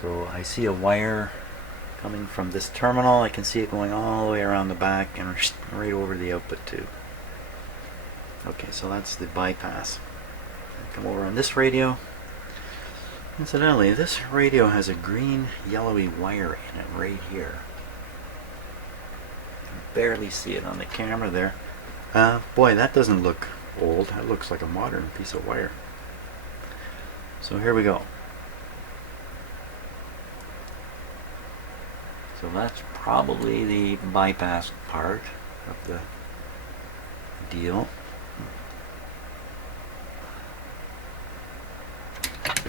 So I see a wire coming from this terminal. I can see it going all the way around the back and right over the output tube. Okay, so that's the bypass. Come over on this radio. Incidentally, this radio has a green yellowy wire in it right here. You can barely see it on the camera there. Boy, that doesn't look old. That looks like a modern piece of wire. So here we go. So that's probably the bypass part of the deal.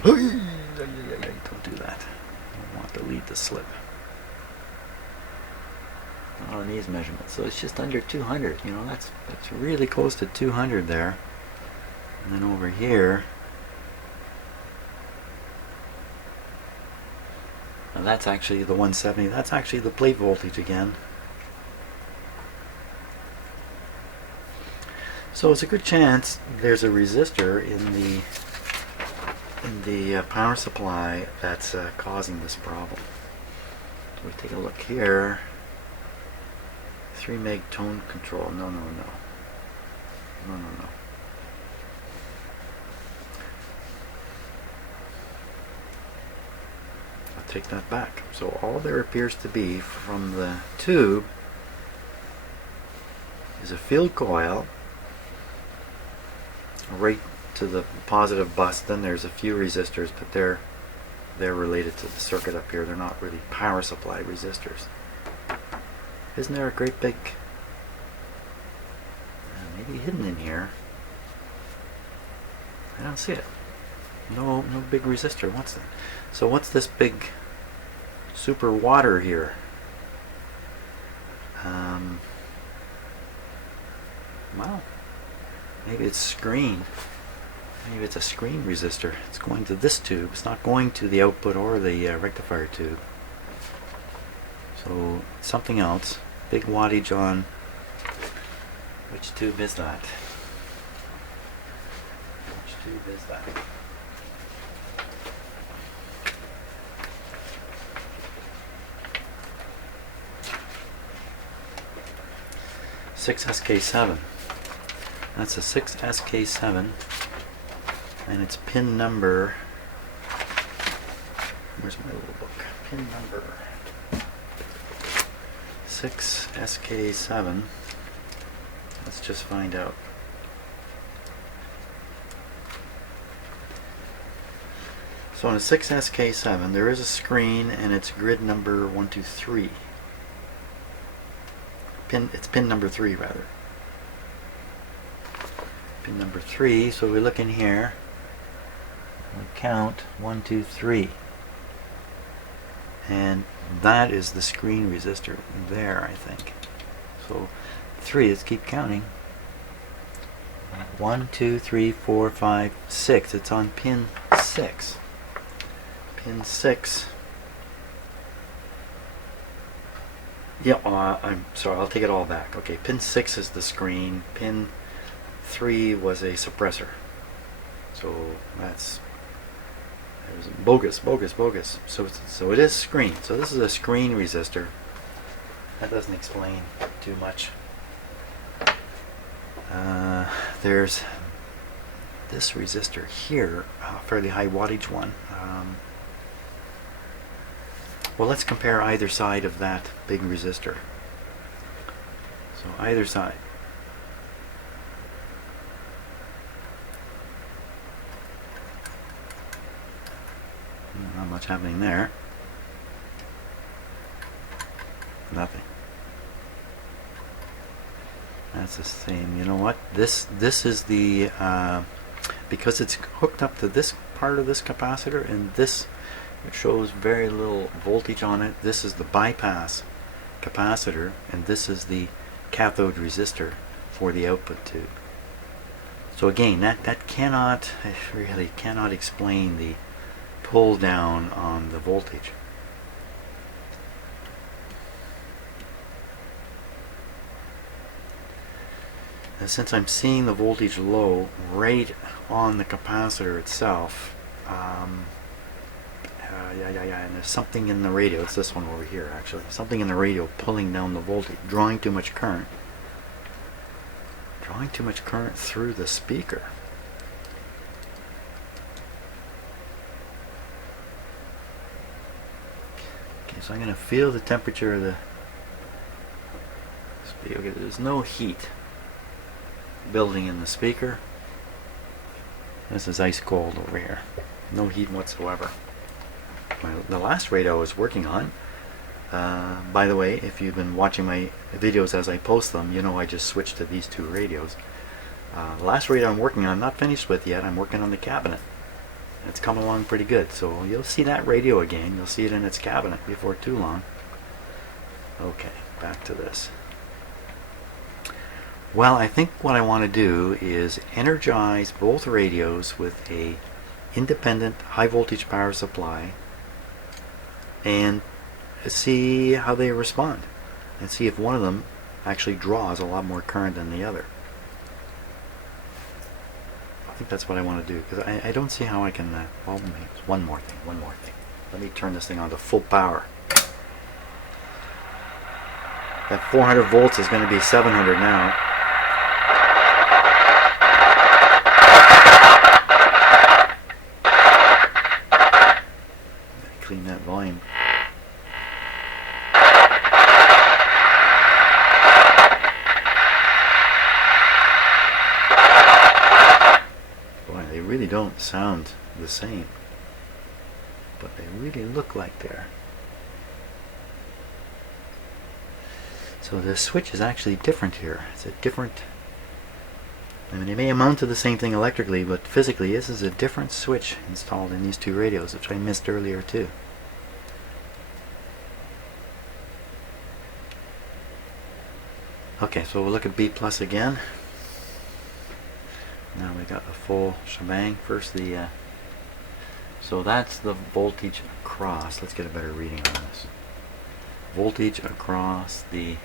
Don't do that. I don't want the lead to slip. Not on these measurements. So it's just under 200. You know, that's really close to 200 there. And then over here, now that's actually the 170. That's actually the plate voltage again. So it's a good chance there's a resistor in the power supply that's causing this problem. So we take a look here. 3 meg tone control. No. I'll take that back. So all there appears to be from the tube is a field coil right to the positive bus. Then there's a few resistors, but they're related to the circuit up here. They're not really power supply resistors. Isn't there a great big, maybe hidden in here? I don't see it. No big resistor. What's that? So what's this big super water here? Well, maybe it's screen. Maybe it's a screen resistor. It's going to this tube. It's not going to the output or the rectifier tube. So something else. Big wattage on. Which tube is that? Which tube is that? SK7. That's a 6SK7, and it's pin number. Where's my little book? Pin number 6SK7. Let's just find out. So on a 6SK7, there is a screen, and it's grid number 123. It's pin number 3 rather. Pin number 3. So we look in here. We count 1, 2, 3, and that is the screen resistor there, I think. So 3. Let's keep counting. 1, 2, 3, 4, 5, 6. It's on pin 6. Pin 6. Yeah, I'm sorry, I'll take it all back. Okay, pin 6 is the screen. Pin 3 was a suppressor. So that's bogus. So it is screen. So this is a screen resistor. That doesn't explain too much. There's this resistor here, a fairly high wattage one. Well, let's compare either side of that big resistor. So either side. Not much happening there. Nothing. That's the same. You know what? This is the because it's hooked up to this part of this capacitor, and this it shows very little voltage on it. This is the bypass capacitor, and this is the cathode resistor for the output tube. So again, that really cannot explain the pull down on the voltage. And since I'm seeing the voltage low right on the capacitor itself, and there's something in the radio. It's this one over here, actually. Something in the radio pulling down the voltage, drawing too much current. Drawing too much current through the speaker. Okay, so I'm going to feel the temperature of the speaker. There's no heat building in the speaker. This is ice cold over here. No heat whatsoever. The last radio I was working on, By the way, if you've been watching my videos as I post them, you know I just switched to these two radios. The last radio I'm working on, I'm not finished with yet. I'm working on the cabinet. It's coming along pretty good, so you'll see that radio again. You'll see it in its cabinet before too long. Okay, back to this. Well, I think what I want to do is energize both radios with a independent high voltage power supply and see how they respond, and see if one of them actually draws a lot more current than the other. I think that's what I want to do, because I don't see how I can well, one more thing. Let me turn this thing on to full power. That 400 volts is going to be 700 now. Clean that volume. Boy, they really don't sound the same, but they really look like they're. So the switch is actually different here. It's a different, I mean, it may amount to the same thing electrically, but physically this is a different switch installed in these two radios, which I missed earlier too. Okay, so we'll look at B plus again. Now we got the full shebang. First so that's the voltage across. Let's get a better reading on this. Voltage across the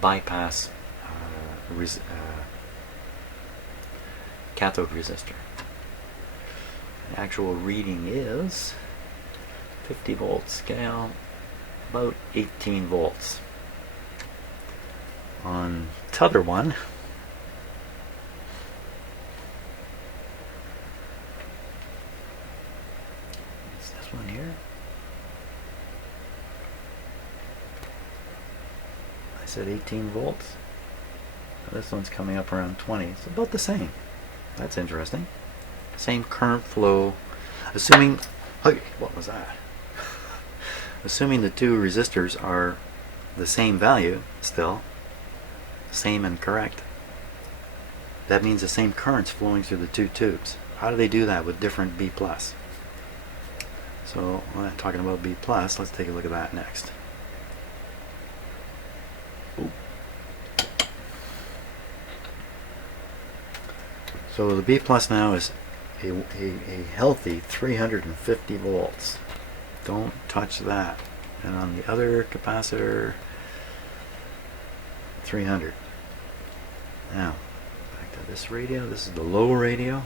bypass cathode resistor. The actual reading is 50 volt scale, about 18 volts. On t'other one, it's this one here. I said 18 volts. This one's coming up around 20. It's about the same. That's interesting. Same current flow. Assuming, hey, what was that? Assuming the two resistors are the same value still, same and correct, that means the same currents flowing through the two tubes. How do they do that with different B plus? So when I'm talking about B plus, let's take a look at that next. Ooh. So the B plus now is a healthy 350 volts. Don't touch that. And on the other capacitor, 300. Now, back to this radio. This is the low radio.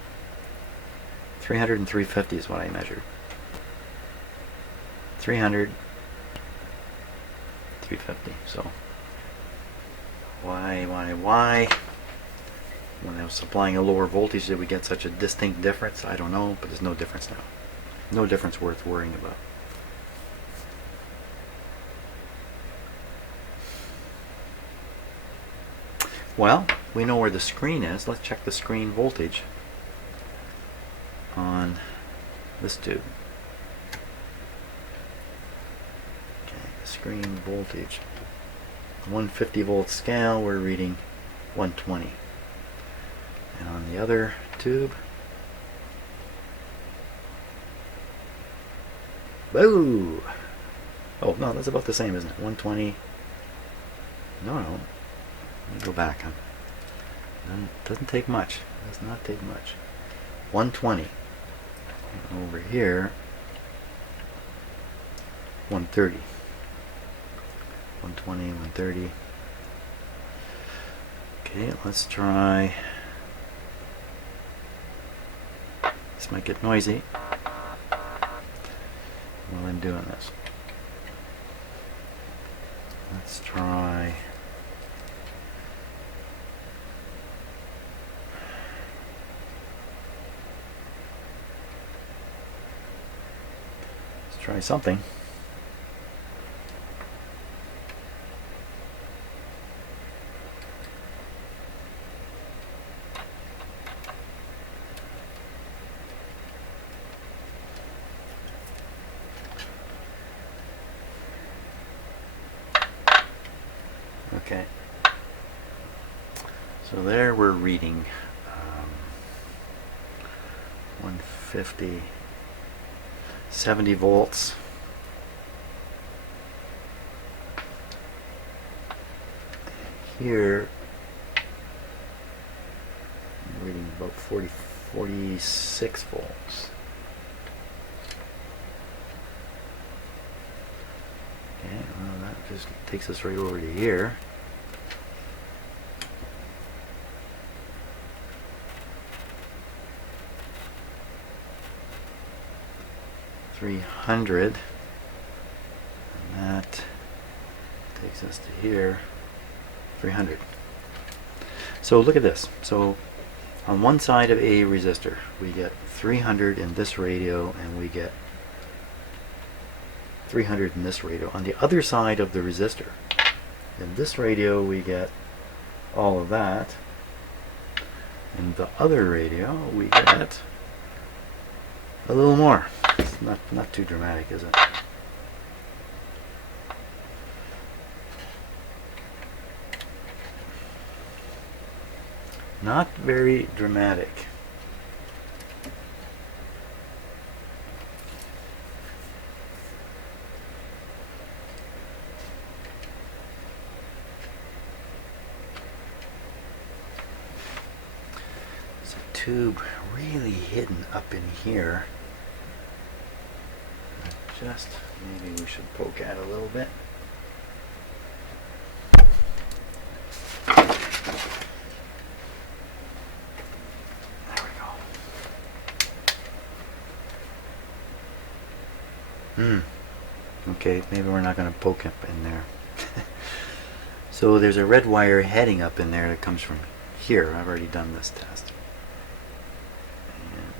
300 and 350 is what I measured. 300, 350. So, why? When I was supplying a lower voltage, did we get such a distinct difference? I don't know, but there's no difference now. No difference worth worrying about. Well, we know where the screen is. Let's check the screen voltage on this tube. Okay, the screen voltage. 150 volt scale, we're reading 120. And on the other tube, boo! Oh, no, that's about the same, isn't it? 120. No. Let me go back. Doesn't take much. Does not take much. 120. And over here, 130. 120, 130. Okay, let's try. This might get noisy while I'm doing this. Let's try. Try something. Okay. So there we're reading 150, 70 volts. Here I'm reading about 46 volts. Okay, well that just takes us right over to here. $300, and that takes us to here. 300. So look at this. So on one side of a resistor we get 300 in this radio, and we get 300 in this radio. On the other side of the resistor, in this radio we get all of that. In the other radio we get a little more. It's not too dramatic, is it? Not very dramatic. There's a tube really hidden up in here. Just maybe we should poke at it a little bit. There we go. Okay, maybe we're not going to poke up in there. So there's a red wire heading up in there that comes from here. I've already done this test.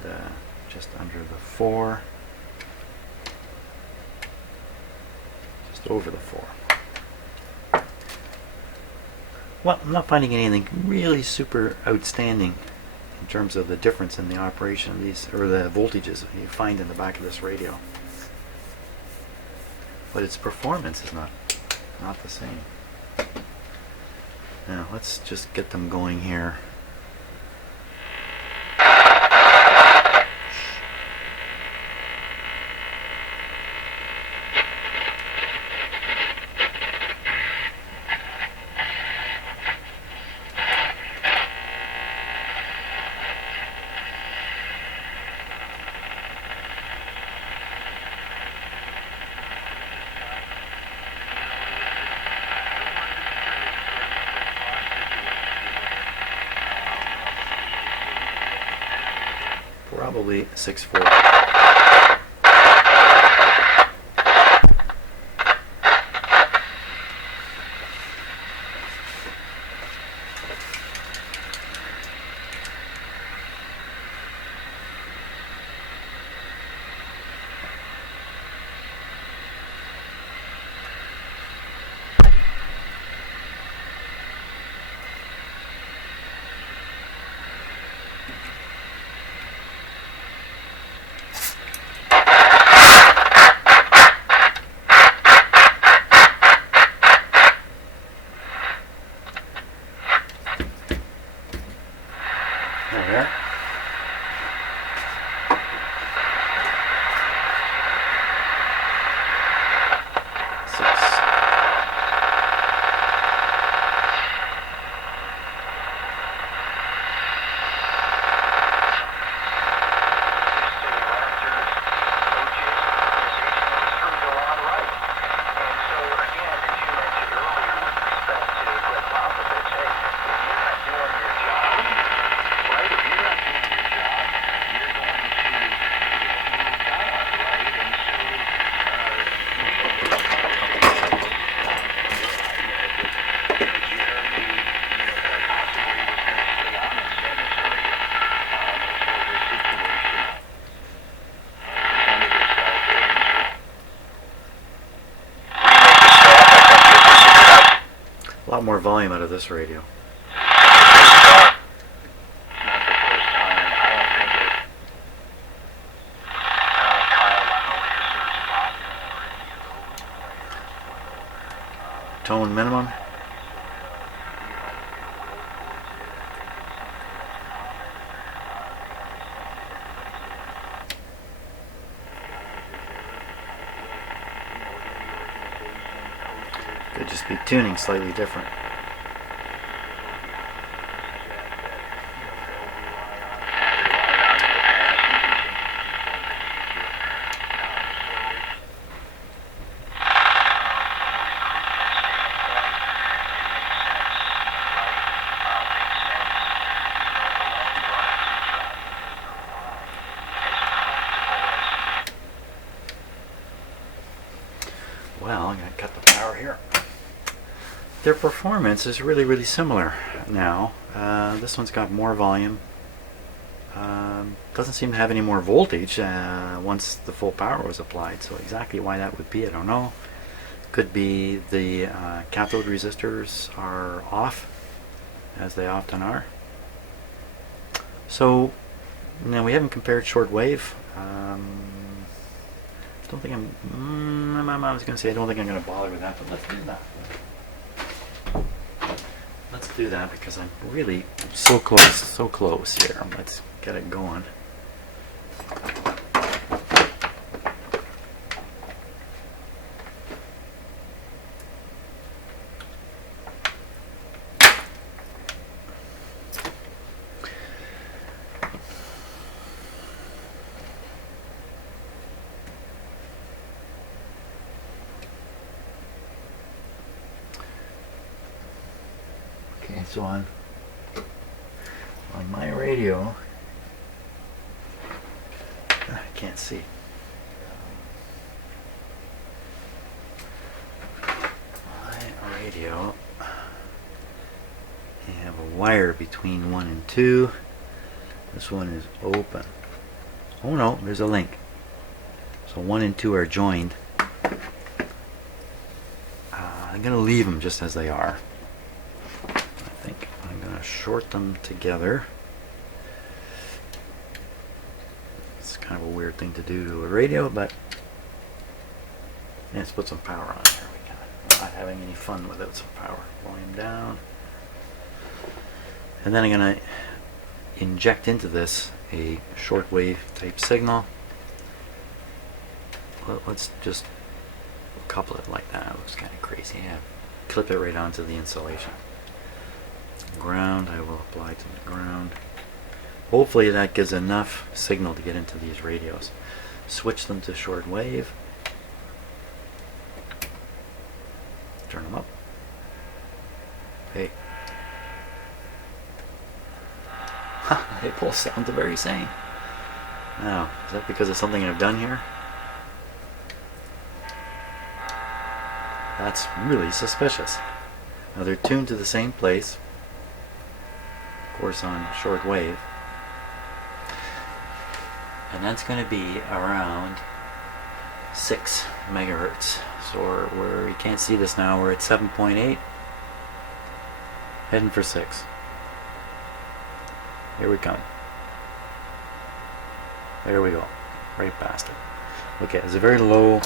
And just under the 4. Over the 4. Well, I'm not finding anything really super outstanding in terms of the difference in the operation of these, or the voltages you find in the back of this radio. But its performance is not the same. Now let's just get them going here. Probably 6/4. There. A lot more volume out of this radio. Tone minimum. Could just be tuning slightly different. Well, I'm going to cut the power here. Their performance is really, really similar now. This one's got more volume. Doesn't seem to have any more voltage once the full power was applied. So exactly why that would be, I don't know. Could be the cathode resistors are off, as they often are. So now we haven't compared shortwave. I don't think I was going to say I don't think I'm going to bother with that, but let's do that. Let's do that because I'm really so close here. Let's get it going. Okay, so on my radio, I can't see. My radio, you have a wire between 1 and 2. This one is open. Oh no, there's a link. So 1 and 2 are joined. I'm going to leave them just as they are. Short them together. It's kind of a weird thing to do to a radio, but let's put some power on here. We're not having any fun without some power. Volume down. And then I'm going to inject into this a shortwave type signal. Let's just couple it like that. It looks kind of crazy. Yeah. Clip it right onto the insulation. Ground, I will apply to the ground. Hopefully that gives enough signal to get into these radios. Switch them to shortwave. Turn them up. Hey. They both sound the very same. Now, is that because of something I've done here? That's really suspicious. Now they're tuned to the same place. Course on shortwave, and that's going to be around 6 megahertz. So you can't see this now. We're at 7.8, heading for 6. Here we come. There we go, right past it. Okay, it's a very low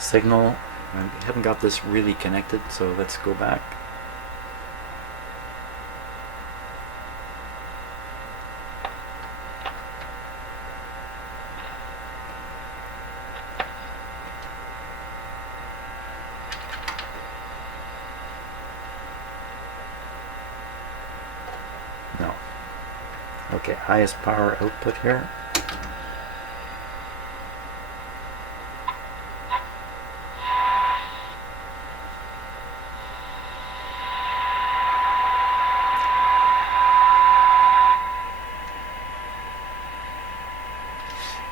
signal. I haven't got this really connected, so let's go back. No. Okay, highest power output here.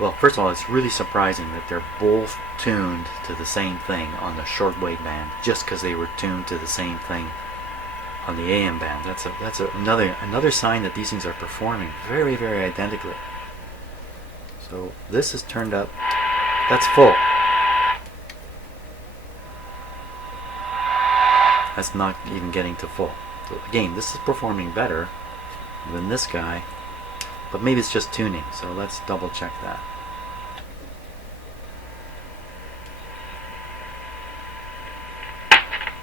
Well, first of all, it's really surprising that they're both tuned to the same thing on the shortwave band, just because they were tuned to the same thing on the AM band. That's another sign that these things are performing very, very identically. So this is turned up. That's full. That's not even getting to full. So again, this is performing better than this guy, but maybe it's just tuning. So let's double check that.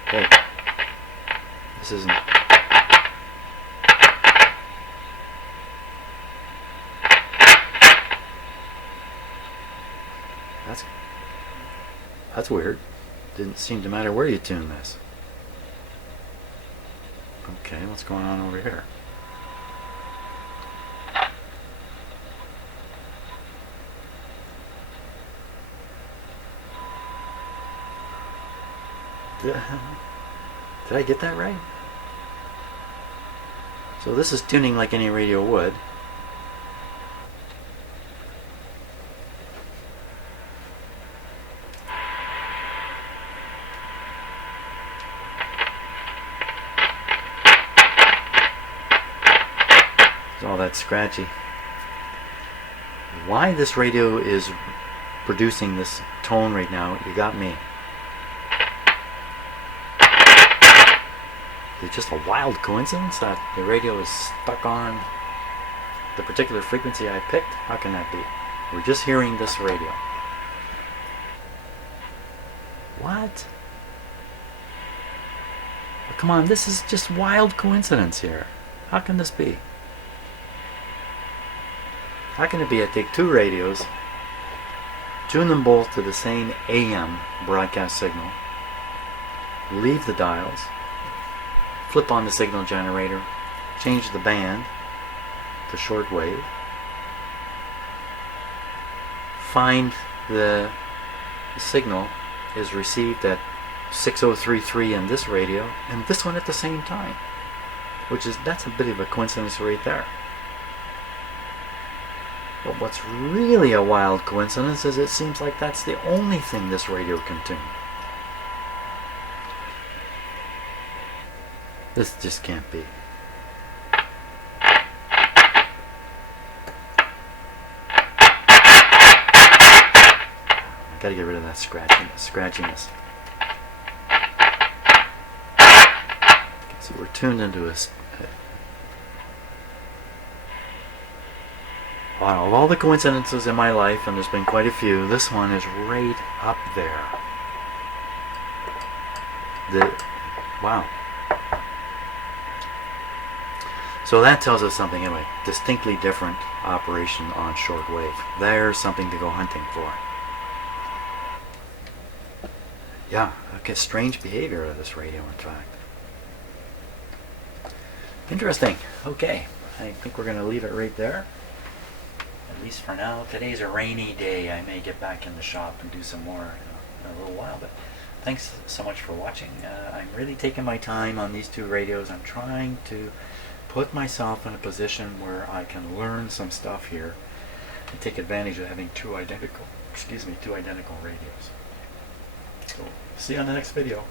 Okay. This isn't. That's weird. Didn't seem to matter where you tune this. Okay, what's going on over here? Did I get that right? So this is tuning like any radio would. All that scratchy. Why this radio is producing this tone right now, you got me. Is it just a wild coincidence that the radio is stuck on the particular frequency I picked? How can that be? We're just hearing this radio. What? Oh, come on, this is just wild coincidence here. How can this be? How can it be I take two radios, tune them both to the same AM broadcast signal, leave the dials, flip on the signal generator, change the band to shortwave, find the signal is received at 6033 in this radio and this one at the same time, that's a bit of a coincidence right there. But what's really a wild coincidence is it seems like that's the only thing this radio can tune. This just can't be. I gotta get rid of that scratchiness. Okay, so we're tuned into Wow, of all the coincidences in my life, and there's been quite a few, this one is right up there. Wow. So that tells us something anyway. Distinctly different operation on shortwave. There's something to go hunting for. Yeah, okay, strange behavior of this radio, in fact. Interesting. Okay, I think we're going to leave it right there. At least for now. Today's a rainy day. I may get back in the shop and do some more in a little while, but thanks so much for watching. I'm really taking my time on these two radios. I'm trying to put myself in a position where I can learn some stuff here and take advantage of having two identical radios. So, see you on the next video.